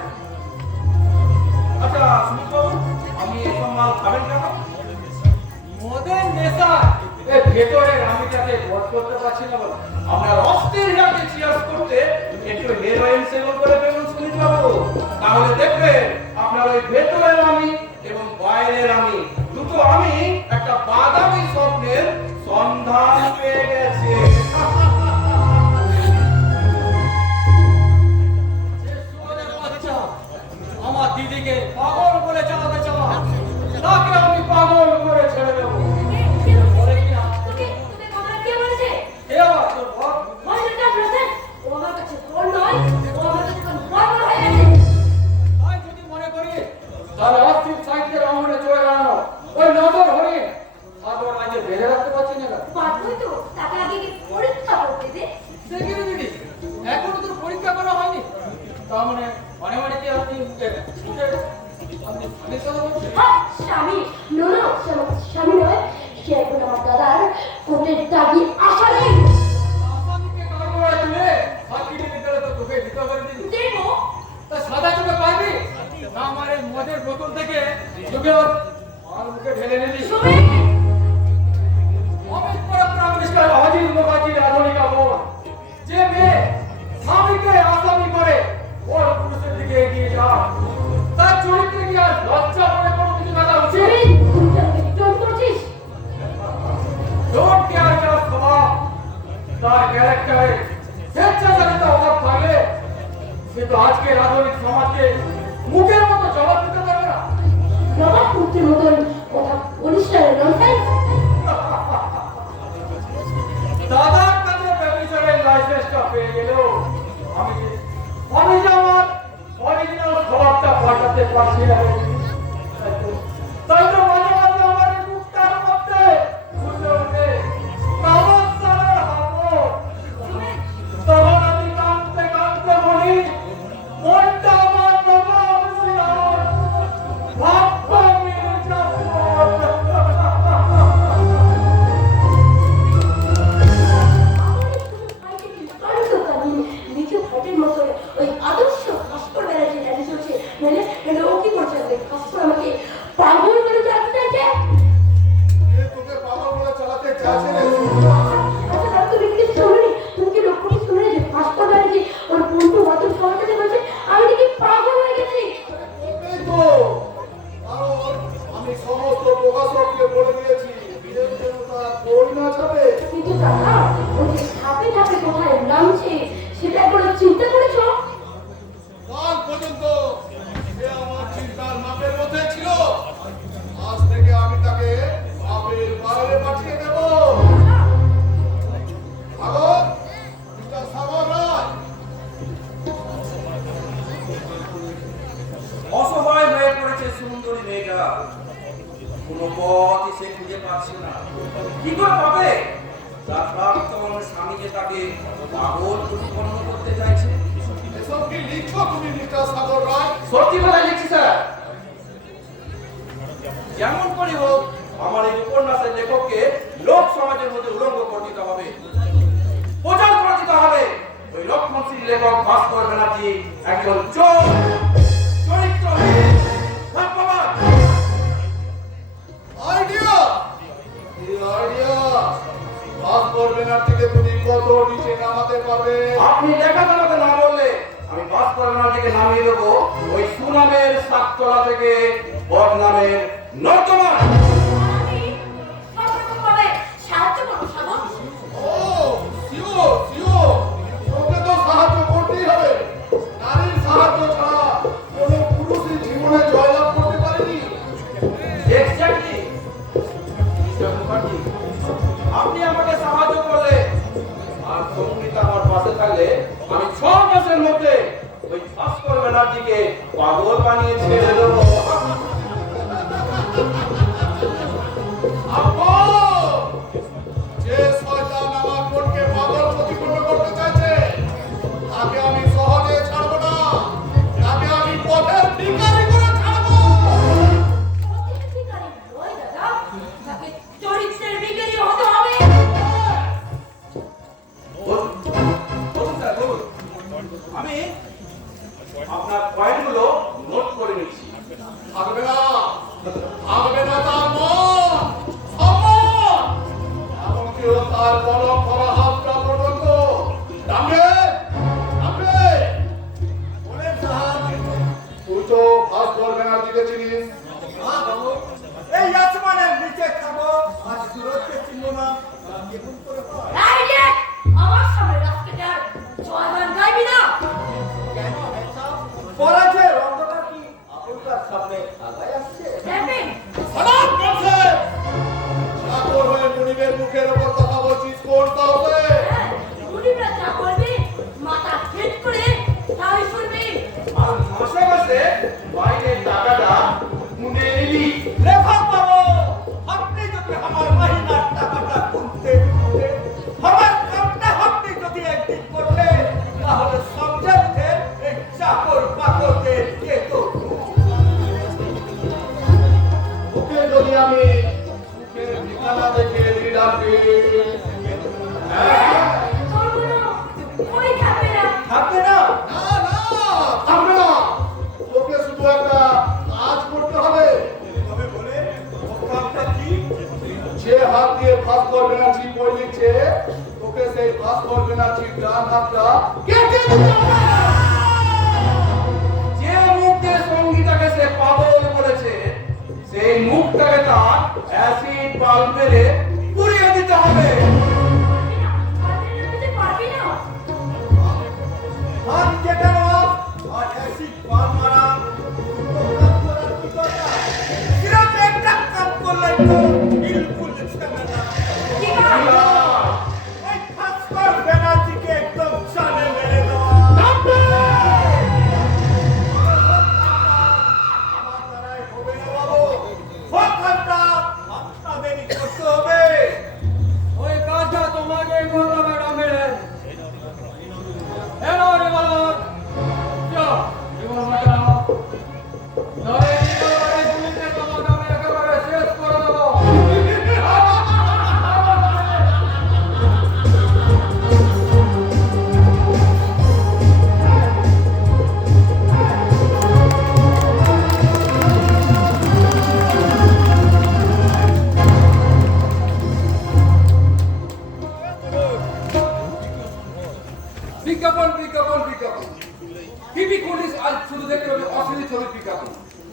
আচ্ছা সুমিত বাবু আমি এসব মাল খাবেন কেন মদের নেশা এ ভেতরে আমিটাকে বোধ করতে পারছি না বলে আপনার অস্থির রাতে চিয়ার্স করতে একটু হেরোইন সেবন করে ফেলুন সুমিত বাবু তাহলে দেখবেন আপনার ওই ভেতরের আমি এবং বাইরের আমি দুটো আমি একটা বাদামি স্বপ্নের সন্ধান পেয়ে গেছে যে সুমনের বাচ্চা আমার দিদিকে পাগল বলে চালাতে চাওয়া তাকে আমি পাগল করে ছেড়ে দেবো বলে কি না তোকে কথা কে বলেছে এ আবার তোর বর মহিলাটা বলেছেন ও আমার কাছে বল নয় ও আমার কাছে এখন বর্বর হয়ে গেছে তাই যদি মনে করি তাহলে অস্থির সাহিত্যের রমণে চলে দাঁড়ানো ওই নজর হরিয়ে তারপর আজকে বেঁধে রাখতে পারছি না পারবই তো তাকে আগে কি পরীক্ষা করতে দে দেখি দিদি এখনো তোর পরীক্ষা করা হয়নি তার মানে মনে মনে কি আপনি আপনি স্বামীর কথা বলছেন হ্যাঁ স্বামী নো নো স্বামী নয় সে এখন আমার দাদার কোর্টের দাবি আশা নেই আসামিকে কারবার তুলে ফাঁকিতে গেলে তো তোকে দিতে করে দিদি দেখো তা সাদা চোখে পারবি না আমার এই মদের বোতল থেকে চোখে আর মুখে ঢেলে নিলি শুনে অমিত পরাক্রম মিস্টার অজিত মুখার্জির আধুনিকা বোন যে মেয়ে স্বামীকে আসামি করে ওর পুরুষের দিকে এগিয়ে যা তার চরিত্রে কি আর লজ্জা করে কোনো কিছু থাকা উচিত তুমি আমাকে টোন করছিস ডোন্ট কেয়ার যার স্বভাব তার ক্যারেক্টারে স্বেচ্ছাচারিতা অভাব থাকলে সে তো আজকের আধুনিক সমাজকে মুখের মতো জবাব দিতে পারবে না নবাব পুত্রের মতন কথা বলিস না ননসেন্স দাদার কাছে ব্যবসায়ের লাইসেন্সটা পেয়ে গেলেও আমি যে আমার অরিজিনাল স্বভাবটা পাল্টাতে পারছি না তাই তো মাঝে মাঝে আমার এই বুকটার মধ্যে ঘুরে ওঠে নমস্কারের হাবর তখন আমি কাঁদতে কাঁদতে বলি মনটা আমার নবাব সিংহ ভাববা মেরে যাবো নিচু ফটের মতো ওই আদর্শ ভাস্কর ব্যানার্জি রাজি চলছে মানে ও কি করছে ভাস্কর আমাকে পাগল করে চালাতে চাইছে তোকে পাগল বলে চালাতে চাইছে রে আচ্ছা তুমি কি শুনুনি তুমি কি লক্ষ্য করে শুনে যে ভাস্কর ব্যানার্জি ওর বন্ধু অত সহজে বলছে আমি কি পাগল হয়ে গেছি এই তো কারণ আমি সমস্ত প্রকাশককে বলে দিয়েছি বিয়ের জন্য তারা বই না ছাপে কিন্তু দাদা ওই যে ধাপে ধাপে কোথায় নামছে সেটা একবার চিন্তা করেছো কাল পর্যন্ত সে আমার চিন্তার মাপের মধ্যে ছিল আজ থেকে আমি তাকে মাপের বাইরে পাঠিয়ে দেব সাগর মিস্টার সাগর রায় অসহায় হয়ে পড়েছে সুন্দরী মেয়েটা কোনো পথই সে খুঁজে পাচ্ছে না কি করে পাবে তার প্রাক্তন স্বামী যে তাকে পাগল প্রতিপন্ন করতে চাইছে এসব কি লিখছো তুমি মিস্টার সাগর রায় সত্যি কথা লিখছি স্যার যেমন করে হোক আমার এই উপন্যাসের লেখককে লোক সমাজের মধ্যে উলঙ্গ করে দিতে হবে প্রচার করে দিতে হবে ওই রক্ষণশীল লেখক ভাস্কর ব্যানার্জি একজন চোর চরিত্রহীন ভাগ্যবান আইডিয়া এই আইডিয়া ভাস্কর ব্যানার্জিকে তুমি কত নিচে নামাতে পারবে আপনি লেখা চালাতে না বললে আমি ভাস্কর ব্যানার্জিকে নামিয়ে দেবো ওই সুনামের সাততলা থেকে বদনামের নর্দমা আমি সর্বপ্রথমে সাহায্য করবো সাগর ও সিও সিও ওকে তো সাহায্য করতেই হবে নারীর সাহায্য ছাড়া কোনো পুরুষই জীবনে জয়লাভ করতে পারেনি এক্স্যাক্টলি মিস্টার মুখার্জি আপনি আমাকে সাহায্য করলে আর সঙ্গীতা আমার পাশে থাকলে আমি 6 মাসের মধ্যে ওই ভাস্কর ব্যানার্জিকে পাগল বানিয়ে ছেড়ে দেবো আপনি আপনার পয়েন্টগুলো নোট করে নিচ্ছি। থাকবে না থাকবে না তার মন সম্মান এমনকি ও তার কলম করা হাতটা পর্যন্ত নামবে নামবে। বলেন সাহেব। তুই তো ভাস্কর ব্যানার্জিকে চিনিস? হ্যাঁ বাবু, এই আসমানের নিচে খাবো আর সুরজকে চিনবো না, কেমন করে হয়? এই যে, আমার সামনে রাস্তাটার জয়গান গাইবি না? কেন মেছা? পরাজয় রঙ্গটা কি আপনার সামনে আগায় আসছে? দেখবেন, সনাত বলছে চাকর হয়ে মুনিবের মুখের ওপর কথা বলছিস কোন তাহলে? হ্যাঁ, মুনিরা যা বলবে, মাথা ঠিক করে তাই শুনবি। আর মাসে মাসে বাইরের টাকাটা মুনে নিবি। লেখক বাবু, আপনি যদি আমার মাহিনার টাকাটা গুনতে দিতে, আমার কামটা আপনি যদি একদিন করলে, তাহলে সংসারকে এই চাকর বাকরদের কে করবো? ওকে যদি আমি মুখের ঠিকানা দেখে দিলামকে তোর কোনো ওই থাকবে না। থাকবে না? না না থামবে না। তোকে শুধু একটা কাজ করতে হবে। তবে বলে, ও কামটা কি? যে হাত দিয়ে ভাস্কর ব্যানার্জি বই লিখছে তোকে সেই ভাস্কর ব্যানার্জির ডান হাতটা কেটে দিতে হবে। যে মুখ দিয়ে সঙ্গীতাকে সে পাগল করেছে, সেই মুখটাকে তার অ্যাসিড বাল্ব মেরে পুড়িয়ে দিতে হবে। পারবি না, পারবি না, তুই পারবি না। হাত কেটে নেওয়া আর অ্যাসিড পান মারা, দুটো কাজ করার কি দরকার? সিরাজ একটা কাজ করলেই তো বিলকুল ঝামেলা। কি কাজ? ওই ভাস্কর ব্যানার্জিকে একদম জানে মেরে দেওয়া। আমার দ্বারাই হবে না বাবু। ওই কাজটা আপনাদেরই করতে হবে। ওই কাজটা তোমাকে করতে হবে রামের। এলো রিভলভার, যাও রিভলভারটা নাও। ধরে রিভলভারে গুলিতে তোমাকে আমি একেবারে শেষ করে দেবো। বিজ্ঞাপন বিজ্ঞাপন বিজ্ঞাপন। টিভি খুলিস আজ শুধু দেখতে পাবি অশ্লীল ছবির বিজ্ঞাপন।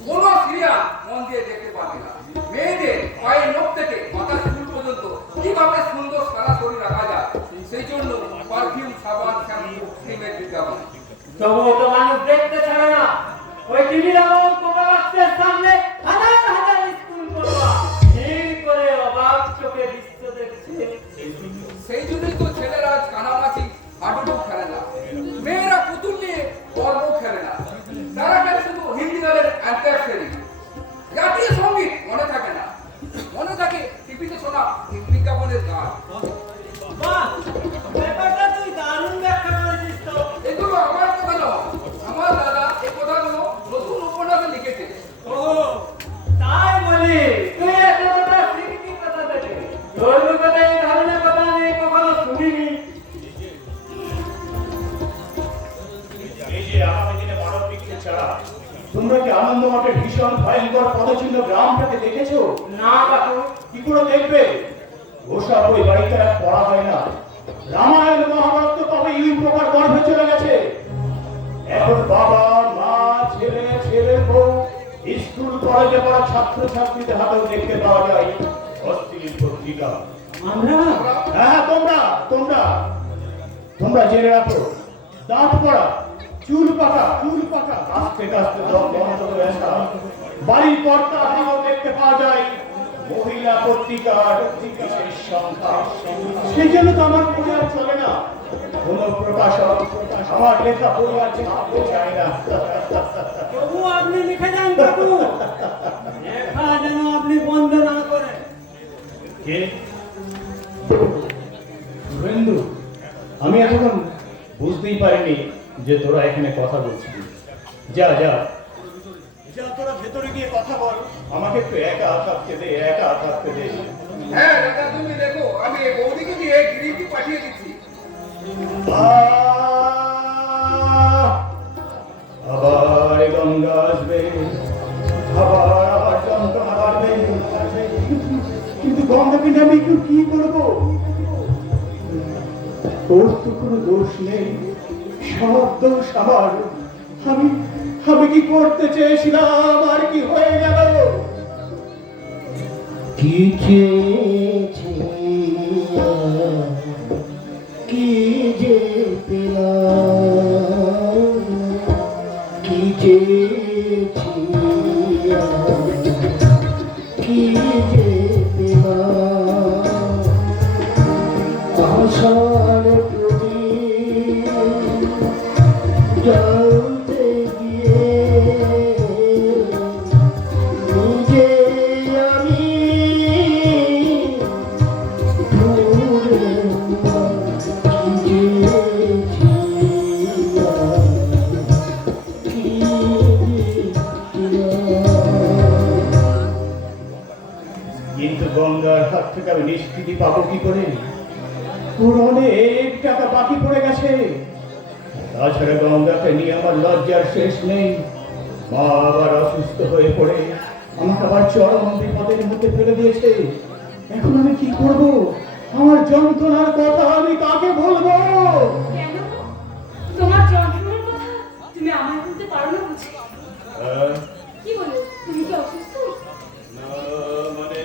কোন সিরিয়াল মন দিয়ে দেখতে পাবি না। মেয়েদের পায়ের নখ থেকে মাথার চুল পর্যন্ত কিভাবে সুন্দর সারা শরীর রাখা যায়, সেই জন্য পারফিউম, সাবান, শ্যাম্পু, ক্রিমের বিজ্ঞাপন। তবুও তো মানুষ দেখতে ছাড়ে না। ওই টিভি লাগাও তোমার বাচ্চার সামনে হাজার হাজার স্কুল পড়ুয়া ভিড় করে অবাক চোখে দৃশ্য দেখছে। সেই জন্যই তো ছেলেরা আজ কানামাছি হাডুডু খেলে না, মেয়েরা পুতুল নিয়ে পর্ব খেলে না, তারা খেলে শুধু হিন্দি গানের অ্যান্টারফেরি। জাতীয় সঙ্গীত মনে থাকে না, মনে থাকে টিভিতে শোনা বিজ্ঞাপনের গান। বাহ, ব্যাপারটা তুই দারুণ ব্যাখ্যা করেছিস তো। এগুলো আমার কথা নয়, আমার দাদা এই কথাগুলো নতুন উপন্যাসে লিখেছে। ও, তাই বলি তুই এত কথা শিখবি কথা থেকে। তোর মুখে এই ধরনের কথা আমি কখনো শুনিনি। এই যে আগামী দিনে মানব বিক্রি ছাড়া তোমরা কি আনন্দ মাঠের ভীষণ ভয়ঙ্কর পদচিহ্ন গ্রামটাকে দেখেছো? না কাকু, কি করে দেখবে? ওসব ওই বাড়িতে আর পড়া হয় না। রামায়ণ মহাভারত তো কবে ইউরোপার গর্ভে চলে গেছে। এখন বাবা মা ছেলে ছেলে বউ স্কুল কলেজে পড়া ছাত্র ছাত্রীদের হাতেও দেখতে পাওয়া যায় অশ্লীল পত্রিকা। আমরা হ্যাঁ তোমরা তোমরা তোমরা জেনে রাখো, দাঁত পড়া, চুল পাকা আস্তে আস্তে দম বন্ধ করে আসা বাড়ির কর্তা হাতেও দেখতে পাওয়া যায় মহিলা পত্রিকার বিশেষ সংখ্যা। সেই জন্য তো আমার পূজার চলে না। কোন প্রকাশক আমার লেখা বই আর ছাপতে চায় না। তবু আপনি লিখে যান কাকু, লেখা যেন আপনি বন্ধ না করেন। কে? শুভেন্দু, আমি এতক্ষণ বুঝতেই পারিনি যে তোরা এখানে কথা বলছিস। যা যা যা, তোরা ভেতরে গিয়ে কথা বল। আমাকে একটু একা থাকতে দে, একা থাকতে দে। হ্যাঁ দাদা, তুমি দেখো আমি এই বৌদিকে দিয়ে গিরিটি পাঠিয়ে দিচ্ছি। আহ! তো কোনো দোষ নেই, সব দোষ আমার। আমি আমি কি করতে চেয়েছিলাম আর কি হয়ে গেল? কি চেয়েছি কি যে পেলাম, কি চেয়েছি কি যে পেলাম, আশার প্রদীপ জ্বলতে গিয়ে নিজে আমি ঘুরে কি চেয়েছি কি কিন্তু গঙ্গার হাত থেকে আমি নিষ্কৃতি পাবো কি করে? ওর অনেক টাকা বাকি পড়ে গেছে। তাছাড়া গঙ্গাকে নিয়ে আমার লজ্জার শেষ নেই। মা আবার অসুস্থ হয়ে পড়ে আমাকে আবার চরম বিপদের মধ্যে ফেলে দিয়েছে। এখন আমি কি করব? আমার যন্ত্রণার কথা আমি কাকে বলবো? কেন? তোমার যন্ত্রণার কথা তুমি আমায় বলতে পারো না বুঝি? কি বলো, তুমি কি অসুস্থ? মানে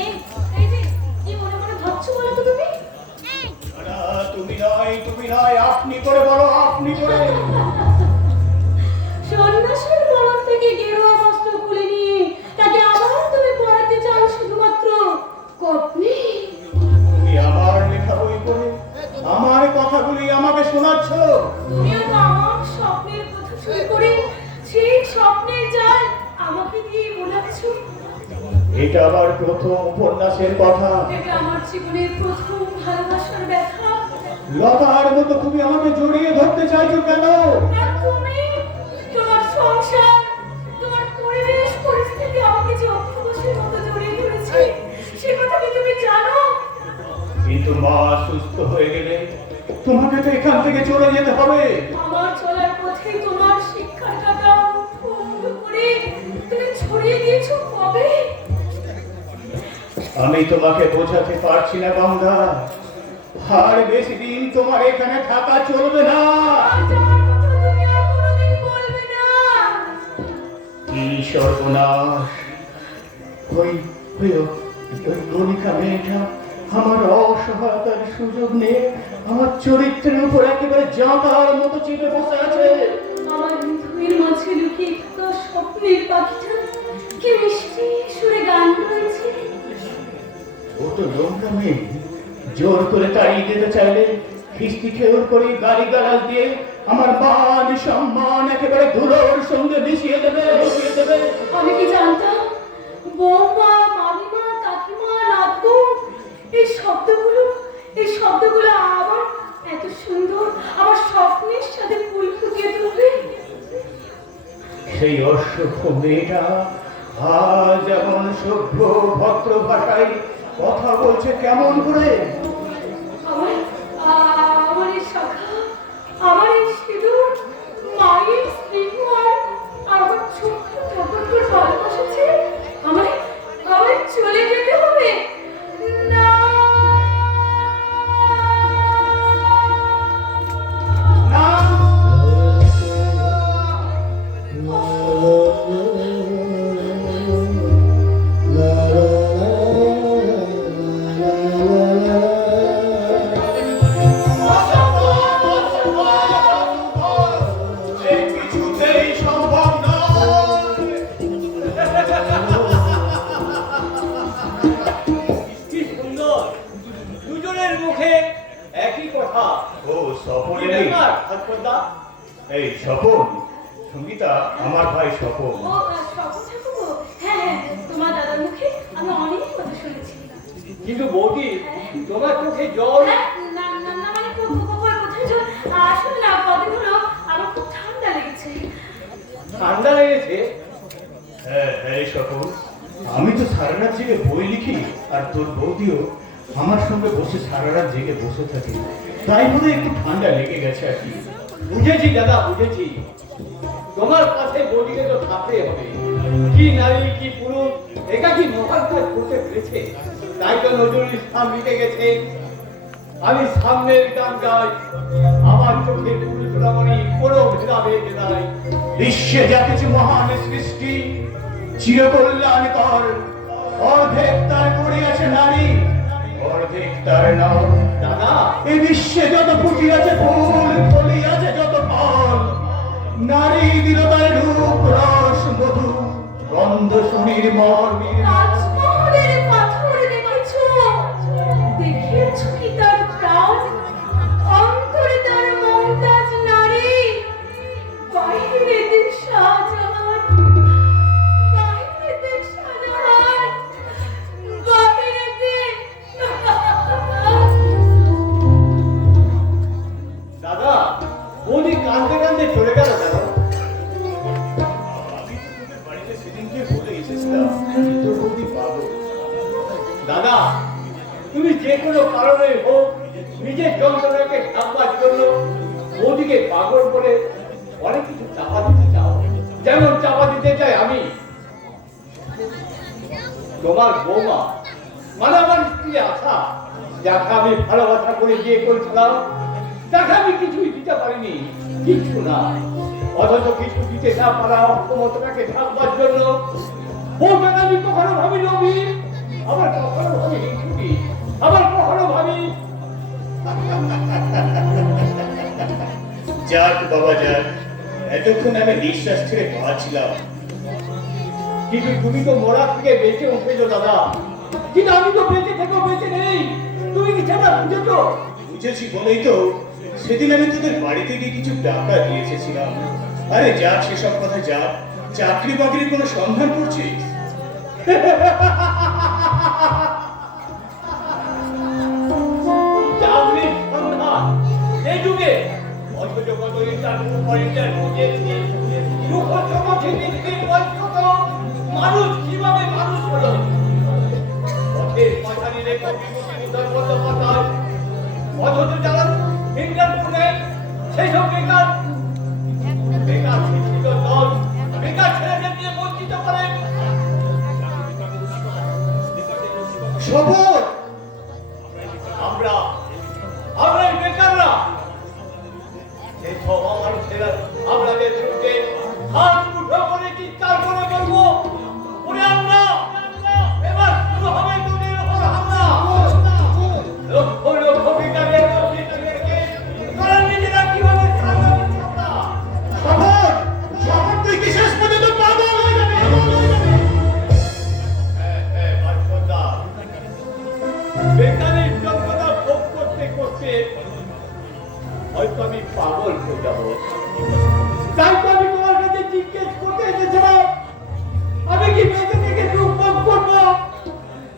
এই এই যে কি মনে মনে ভাবছো বলো তো তুমি? না, তুমি নয়, আপনি করে বলো, আপনি করে। সন্ন্যাসীর মরণ থেকে গেরুয়া বস্ত্র খুলে নিয়ে তাকে আবার তুমি পড়াতে চাও শুধুমাত্র কপনি? তুমি আমার লেখা বই পড়ে আমার কথাগুলি আমাকে শোনাচ্ছ? তুমিও তো আমার স্বপ্নের কথা চুরি করে সেই স্বপ্নের জাল আমাকে দিয়ে বোঝাচ্ছ। এটা আবার প্রথম উপন্যাসের কথা। এটা আমার জীবনের প্রথম ভালোবাসার ব্যথা। লতার মতো তুমি আমাকে জড়িয়ে ধরতে চাইছো কেন? আর তুমি তোমার সংসার, তোমার পরিবেশ পরিস্থিতি আমাকে যে অক্টোপাসের মতো জড়িয়ে ধরেছে, সে কথা কি তুমি জানো? কিন্তু মা সুস্থ হয়ে গেলে তোমাকে তো এখান থেকে চলে যেতে হবে। আমার চলার পথে তোমার শিক্ষার টাকা বন্ধ করে তুমি ছড়িয়ে দিয়েছো কবে? আমি তোমাকে বোঝাতে পারছি না গঙ্গা, আর বেশি দিন তোমার এখানে থাকা চলবে না। আর যাওয়ার কথা তুমি আর কোনোদিন বলবে না। কি সর্বনাশ! ওই ওই ওই গণিকা মেয়েটা আমার অসহায়তার সুযোগ নিয়ে আমার চরিত্রের উপর একেবারে জাঁতার মতো চেপে বসে আছে। আমার হৃদয়ের মাঝে লুকিয়ে থাকা স্বপ্নের পাখিটা কি মিষ্টি সুরে গান রয়েছে। ও তো নোংরা মেয়ে, জোর করে তাড়িয়ে দিতে চাইলে খিস্তি খেউর করে গালিগালাজ দিয়ে আমার মান সম্মান একেবারে ধুলোর সঙ্গে মিশিয়ে দেবে। আমি কি জানতাম বৌমা, মামিমা, কাকিমা, নাতু এই শব্দগুলো আবার এত সুন্দর আমার স্বপ্নের সাথে ফুল ফুটিয়ে তুলবে। সেই অসভ্য মেয়েটা আজ এমন সভ্য ভদ্র ভাষায় কথা বলছে কেমন করে? আমার এই শাখা, আমার এই সিঁদুর, মায়ের স্নেহ আর আমার ছোট্ট ঠাকুরপুর ভালোবাসেছে। আমায় চলে যেতে হবে না। না, এ কিছুতেই সম্ভব নয়। কি সুন্দর, দুজনের মুখে একই কথা। ও স্বপন, কি ব্যাপার, ঠাকুরদা? এই স্বপন, সঙ্গীতা আমার ভাই স্বপন। ও স্বপন ঠাকুর, হ্যাঁ, তোমার দাদার মুখে আমি অনেক কথা শুনেছি। কিন্তু বৌদি, তোমার চোখে জল। না না না, মানে কোথায় জল? আসলে না, কদিন হলো আমার খুব ঠান্ডা লেগেছে। ঠান্ডা লেগেছে? হ্যাঁ হ্যাঁ স্বপন, আমি তো সারা রাত জেগে বই লিখি, আর তোর বৌদিও আমার সঙ্গে বসে সারা রাত জেগে বসে থাকে, তাই বোধহয় একটু ঠান্ডা লেগে গেছে আর কি। বুঝেছি দাদা, বুঝেছি। তোমার কাছে বৌদিকে তো থাকতে হবে। কি নারী কি পুরুষ একাকি মহান কাজ করতে পেরেছে, তাই তো নজরুল ইসলাম লিখে গেছে, আমি সামনের গান গাই, আমার চোখে ফুল ফুলামণি কোনো ভেদাভেদ নাই। বিশ্বে যা কিছু মহান সৃষ্টি চিরকল্যাণ কর, অর্ধেক তার করিয়াছে নারী, অর্ধেক তার নর। দাদা, এই বিশ্বে যত ফুটিয়াছে ফুল, ফলিয়াছে যত ফল, নারী দিল তার রূপ রস মধু, গন্ধ সুনির্মল। তাজমহলের পাথর দেখেছো? দেখিয়েছো কি তার প্রাণ? অন্তরে তার মমতাজ নারী, বাহিরেতে শাহজাহান, বাহিরেতে শাহজাহান, বাহিরেতে দাদা, বৌদি কাঁদতে কাঁদতে চলে গেল কেন? আমি তো তোদের বাড়িতে সেদিনকে বলে এসেছিলাম তোর বৌদি পাগল। দাদা, তুমি যে কোনো কারণে হোক নিজের যন্ত্রণাকে ঢাকবার জন্য বৌদিকে পাগল করে অনেক কিছু চাপা দিতে চাও, যেমন চাপা দিতে চাই আমি। তোমার বৌমা মানে আমার স্ত্রী আশা, যাকে আমি ভালোবাসা করে বিয়ে করেছিলাম, তাকে আমি কিছুই দিতে পারিনি, কিছু না। অথচ কিছু দিতে না পারা অক্ষমতাকে ঢাকবার জন্য বৌমাকে আমি কখনো ভাবি নবী, আবার কখনো ভাবি ছুটি, আবার কখনো ভাবি। যাক বাবা যাক, এতক্ষণ আমি নিঃশ্বাস ছেড়ে বাঁচছিলাম। কিন্তু তুমি তো মরা থেকে বেঁচে উঠেছো দাদা, কিন্তু আমি তো বেঁচে থেকেও বেঁচে নেই। তুমি কি সেটা বুঝেছো? বুঝেছি বলেই তো সেদিন আমি তোদের বাড়িতে গিয়ে কিছু টাকা দিয়ে এসেছিলাম। আরে যাক, সেসব কথা যাক, চাকরি বাকরির কোনো সন্ধান করছিস? চাকরির সন্ধান এই যুগে অথচ কত ইন্টারভিউ পর ইন্টারভিউ দিয়েছি, মানুষ কিভাবে মানুষ হলো? পথের পাঁচালী লেখক বিভূতিভূষণ বন্দ্যোপাধ্যায়, অথচ যারা ইন্টারভিউ নেয় সেই সব বেকার বেকার শিক্ষিত দল বেকার ছেলেদের নিয়ে বঞ্চিত করে। শপথ, আমরা আমরা এই বেকাররা সেই সব মানুষেরা আপনাদের বিরুদ্ধে হাত মুঠো করে চিৎকার করে বলবো, ওরে আমরা এবার শুরু হবে তোদের উপর হামলা। লক্ষ লক্ষ বেকারের তারা নিজেরা কিভাবে সাজা দিচ্ছে আমরা। শপথ, শপথ, তুই কি শেষ পর্যন্ত পাগল হয়ে যাবে? বাঞ্ছন্দা, বেকারের যন্ত্রণা ভোগ করতে করতে হয়তো আমি পাগল হয়ে যাব। তাই তো আমি তোমার কাছে জিজ্ঞেস করতে এসেছিলাম, আমি কি বেঁচে থেকে সুখ ভোগ করবো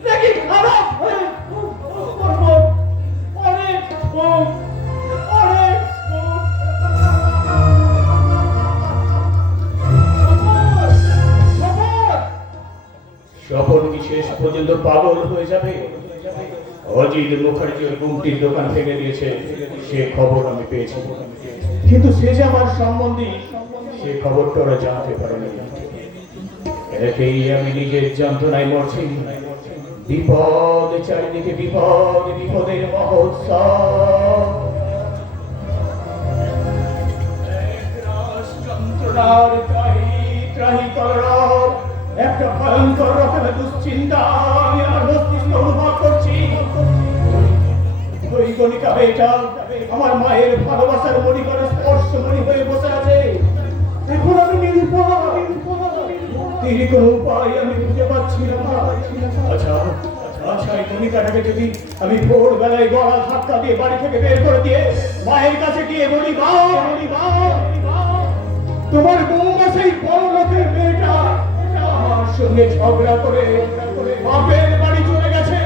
নাকি খারাপ হয়ে সুখ ভোগ করবো? অনেক সুখ, অনেক সুখ। শপথ কি শেষ পর্যন্ত পাগল হয়ে যাবে? অজিত মুখার্জি ওর গুমটির দোকান ভেঙে দিয়েছে, সে খবর আমি পেয়েছি, কিন্তু সে যে আমার সম্বন্ধী সে খবরটা ওরা জানতে পারেনি। একেই আমি নিজের যন্ত্রণায় মরছি। বিপদ চারিদিকে, বিপদ, বিপদের মহোৎসব। যন্ত্রণার ত্রাহি ত্রাহি কলরব, একটা ভয়ঙ্কর রকমের দুশ্চিন্তা আমি আমার মস্তিষ্কে অনুভব করছি। ওই গণিকা মেয়েটা আমার মায়ের ভালোবাসার মণিকরে স্পর্শ মণি হয়ে বসে আছে। এখন আমি নিরুপায়, মুক্তির কোনো উপায় আমি খুঁজে পাচ্ছি না। আচ্ছা আচ্ছা, এই গণিকাটাকে যদি আমি ভোরবেলায় গলা ধাক্কা দিয়ে বাড়ি থেকে বের করে দিয়ে মায়ের কাছে গিয়ে বলি, মা তোমার বৌমা সেই বড় লোকের মেয়েটা আমার সঙ্গে ঝগড়া করে বাপের বাড়ি চলে গেছে।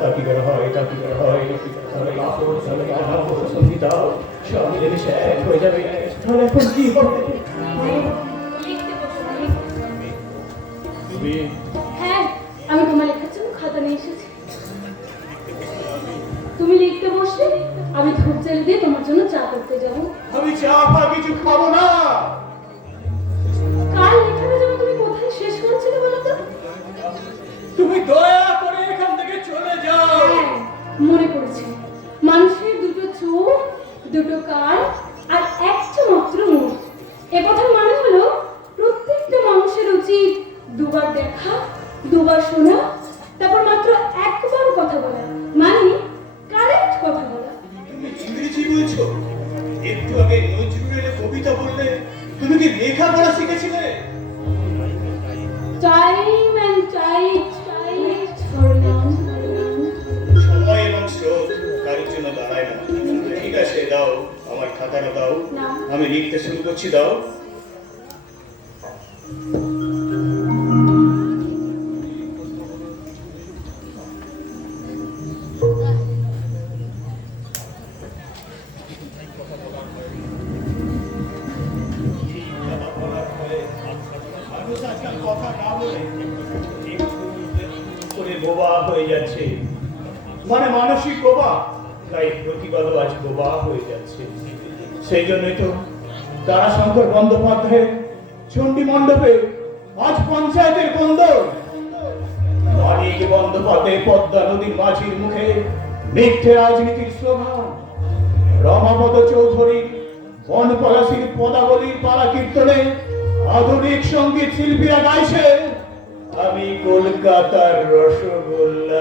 তা কি করে হয়, তা কি করে হয়? সঙ্গীতা সব মিলেমিশে এক হয়ে যাবে, তাহলে এখন কি হবে? তুমি হ্যাঁ, আমি তোমার লেখার জন্য খাতা নিয়ে এসেছি। তুমি লিখতে বসলে আমি ধূপ জ্বালিয়ে দিয়ে তোমার জন্য চা করতে যাবো। আমি চা ফা কিছু খাবো না। কাল লেখাটা যেন তুমি কোথায় শেষ করেছিলে বলো তো? তুমি দয়া করে এখানে চোখ, দুটো কান আর একটা মাত্র মুখ। এ কথার মানে হলো প্রত্যেকটা মানুষের উচিত দুবার দেখা, দুবার শোনা, তারপর মাত্র একবার কথা বলা, মানে কারেক্ট কথা বলা। তুমি ইংরেজি বলছো? একটু আগে নজরুলের কবিতা বললে, তুমি কি লেখাপড়া শিখেছিলে? টাইম অ্যান্ড টাইট ধরলাম। সময় এবং স্রোত কারোর জন্য দাঁড়ায় না। ঠিক আছে, দাও আমার খাতাটা দাও, না। আমি লিখতে শুরু করছি, দাও। মানুষ আজকাল কথা না বলে করে বোবা হয়ে যাচ্ছে, মানে মানসিক বোবা, তাই প্রতিবাদও আজ বোবা হয়ে যাচ্ছে। সেই জন্যই তো তারাশঙ্কর বন্দ্যোপাধ্যায়ের চণ্ডী মণ্ডপে আজ পঞ্চায়েতের বন্দর। মানিক বন্দ্যোপাধ্যায় পদ্মা নদীর মাঝির মুখে মিথ্যে রাজনীতির স্লোগান, রমাপদ চৌধুরী বনপলাশীর পদাবলীর পালা কীর্তনে আধুনিক সঙ্গীত শিল্পীরা গাইছে আমি কলকাতার রসগোল্লা।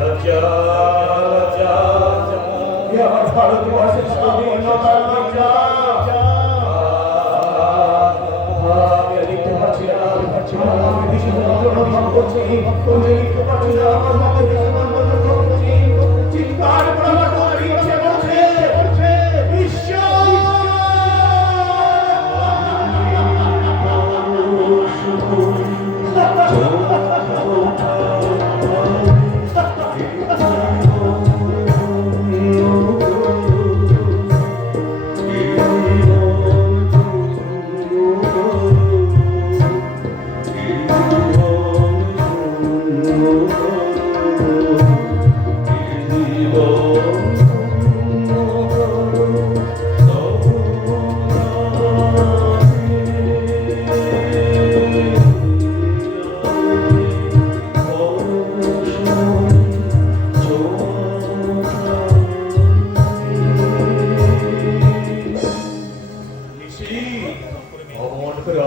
রাজা রাজা এ আমার ভারতবর্ষের স্বাধীনতার রাজা। আমি লিখতে পারছি না, আমি ভীষণ অনুভব করছি, লিখতে পারছি না, আমার মাথায় ভীষণ অনুভব করছি, চিৎকার করে আমার মন ইচ্ছে বলছে,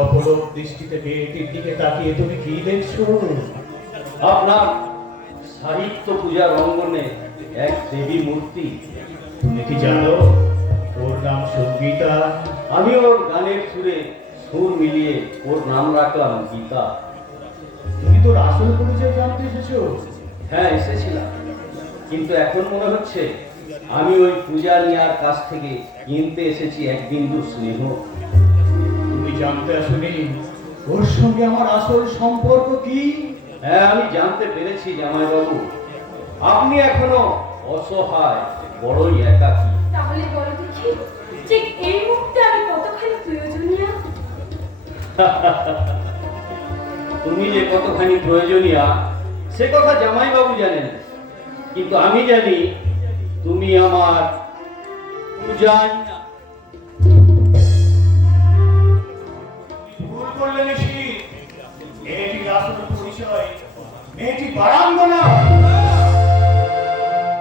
অপলক দৃষ্টিতে মেয়েটির দিকে তাকিয়ে তুমি কি দেখছো? আপনার সাহিত্য পূজার অঙ্গনে এক দেবী মূর্তি। তুমি কি জানো ওর নাম সঙ্গীতা? আমি ওর গানের সুরে সুর মিলিয়ে ওর নাম রাখলাম গীতা। তুমি তোর আসল পরিচয় জানতে এসেছো? হ্যাঁ, এসেছিলাম, কিন্তু এখন মনে হচ্ছে আমি ওই পূজা নিয়ার কাছ থেকে কিনতে এসেছি এক বিন্দু স্নেহ। তুমি জানতে আসনি ওর সঙ্গে আমার আসল সম্পর্ক কি? হ্যাঁ, আমি জানতে পেরেছি জামাইবাবু, আপনি এখনো অসহায়, বড়ই একাকী। তাহলে বলো দেখি, ঠিক এই মুহূর্তে আমি কতখানি প্রয়োজনীয়? তুমি যে কতখানি প্রয়োজনীয় সে কথা জামাইবাবু জানেন, কিন্তু আমি জানি তুমি আমার পূজনীয়া। ভুল করলে নিশি, মেয়েটির আসল পরিচয় মেয়েটি বারাঙ্গনা।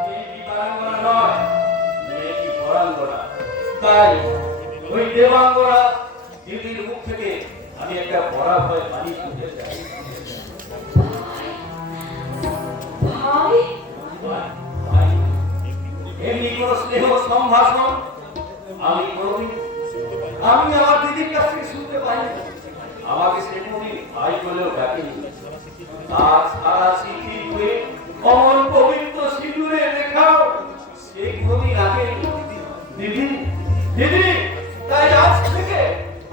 মেয়েটি বারাঙ্গনা নয়, মেয়েটি বরাঙ্গনা। তাই ওই দেবাঙ্গনা দিদির মুখ থেকে আমি একটা বড়া ভয় পানি শুনতে চাই। ভাই, ভাই, এমনি কোন স্নেহ সম্ভাষণ আমি কোনদিন আমি আমার দিদির কাছ থেকে শুনতে পাইনি। আমাকে সে কোনদিন ভাই বলেও ডাকেনি। আর সারা স্মৃতি হয়ে অমন পবিত্র সিঁদুরে লেখাও সে কোনদিন আগে দিদি দিদি। তাই আজ থেকে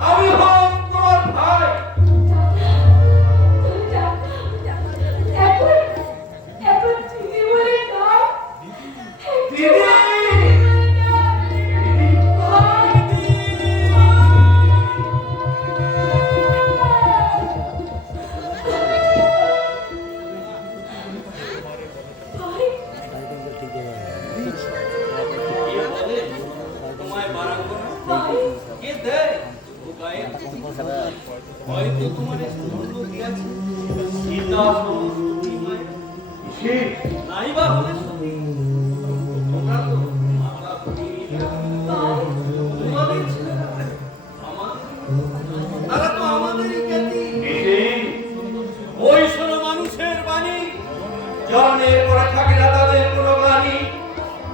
আমি হব তোমার ভাই। এখন দিদি বলে ডাক। দিদি ধন্য দিয়াছে সীতা সমস্তি মায়ের সে নাই বা হলে সতী। তোমরা তো মাতা পিতা, তোমাদের ছেলেরা আমাদের, তারা তো আমাদেরই জ্ঞাতি। ওই শোনো মানুষের বাণী, জন্মের পরে থাকে না তাদের কোনো গানি।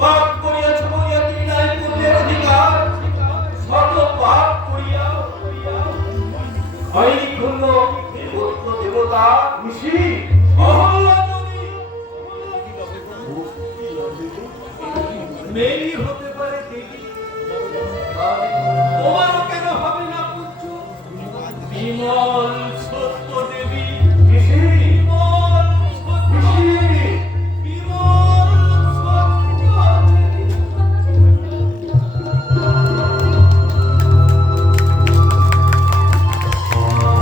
পাপ করিয়াছ বলিয়া কি নাই পুণ্যের অধিকার, শত পাপ করিয়া হয়নি ক্ষুণ্ণ দেবত্ব দেবতা। ঋষি অহল্যা নদী মেয়েই হতে পারে দেবী, তোমারও কেন হবে না পুত্র? বিমল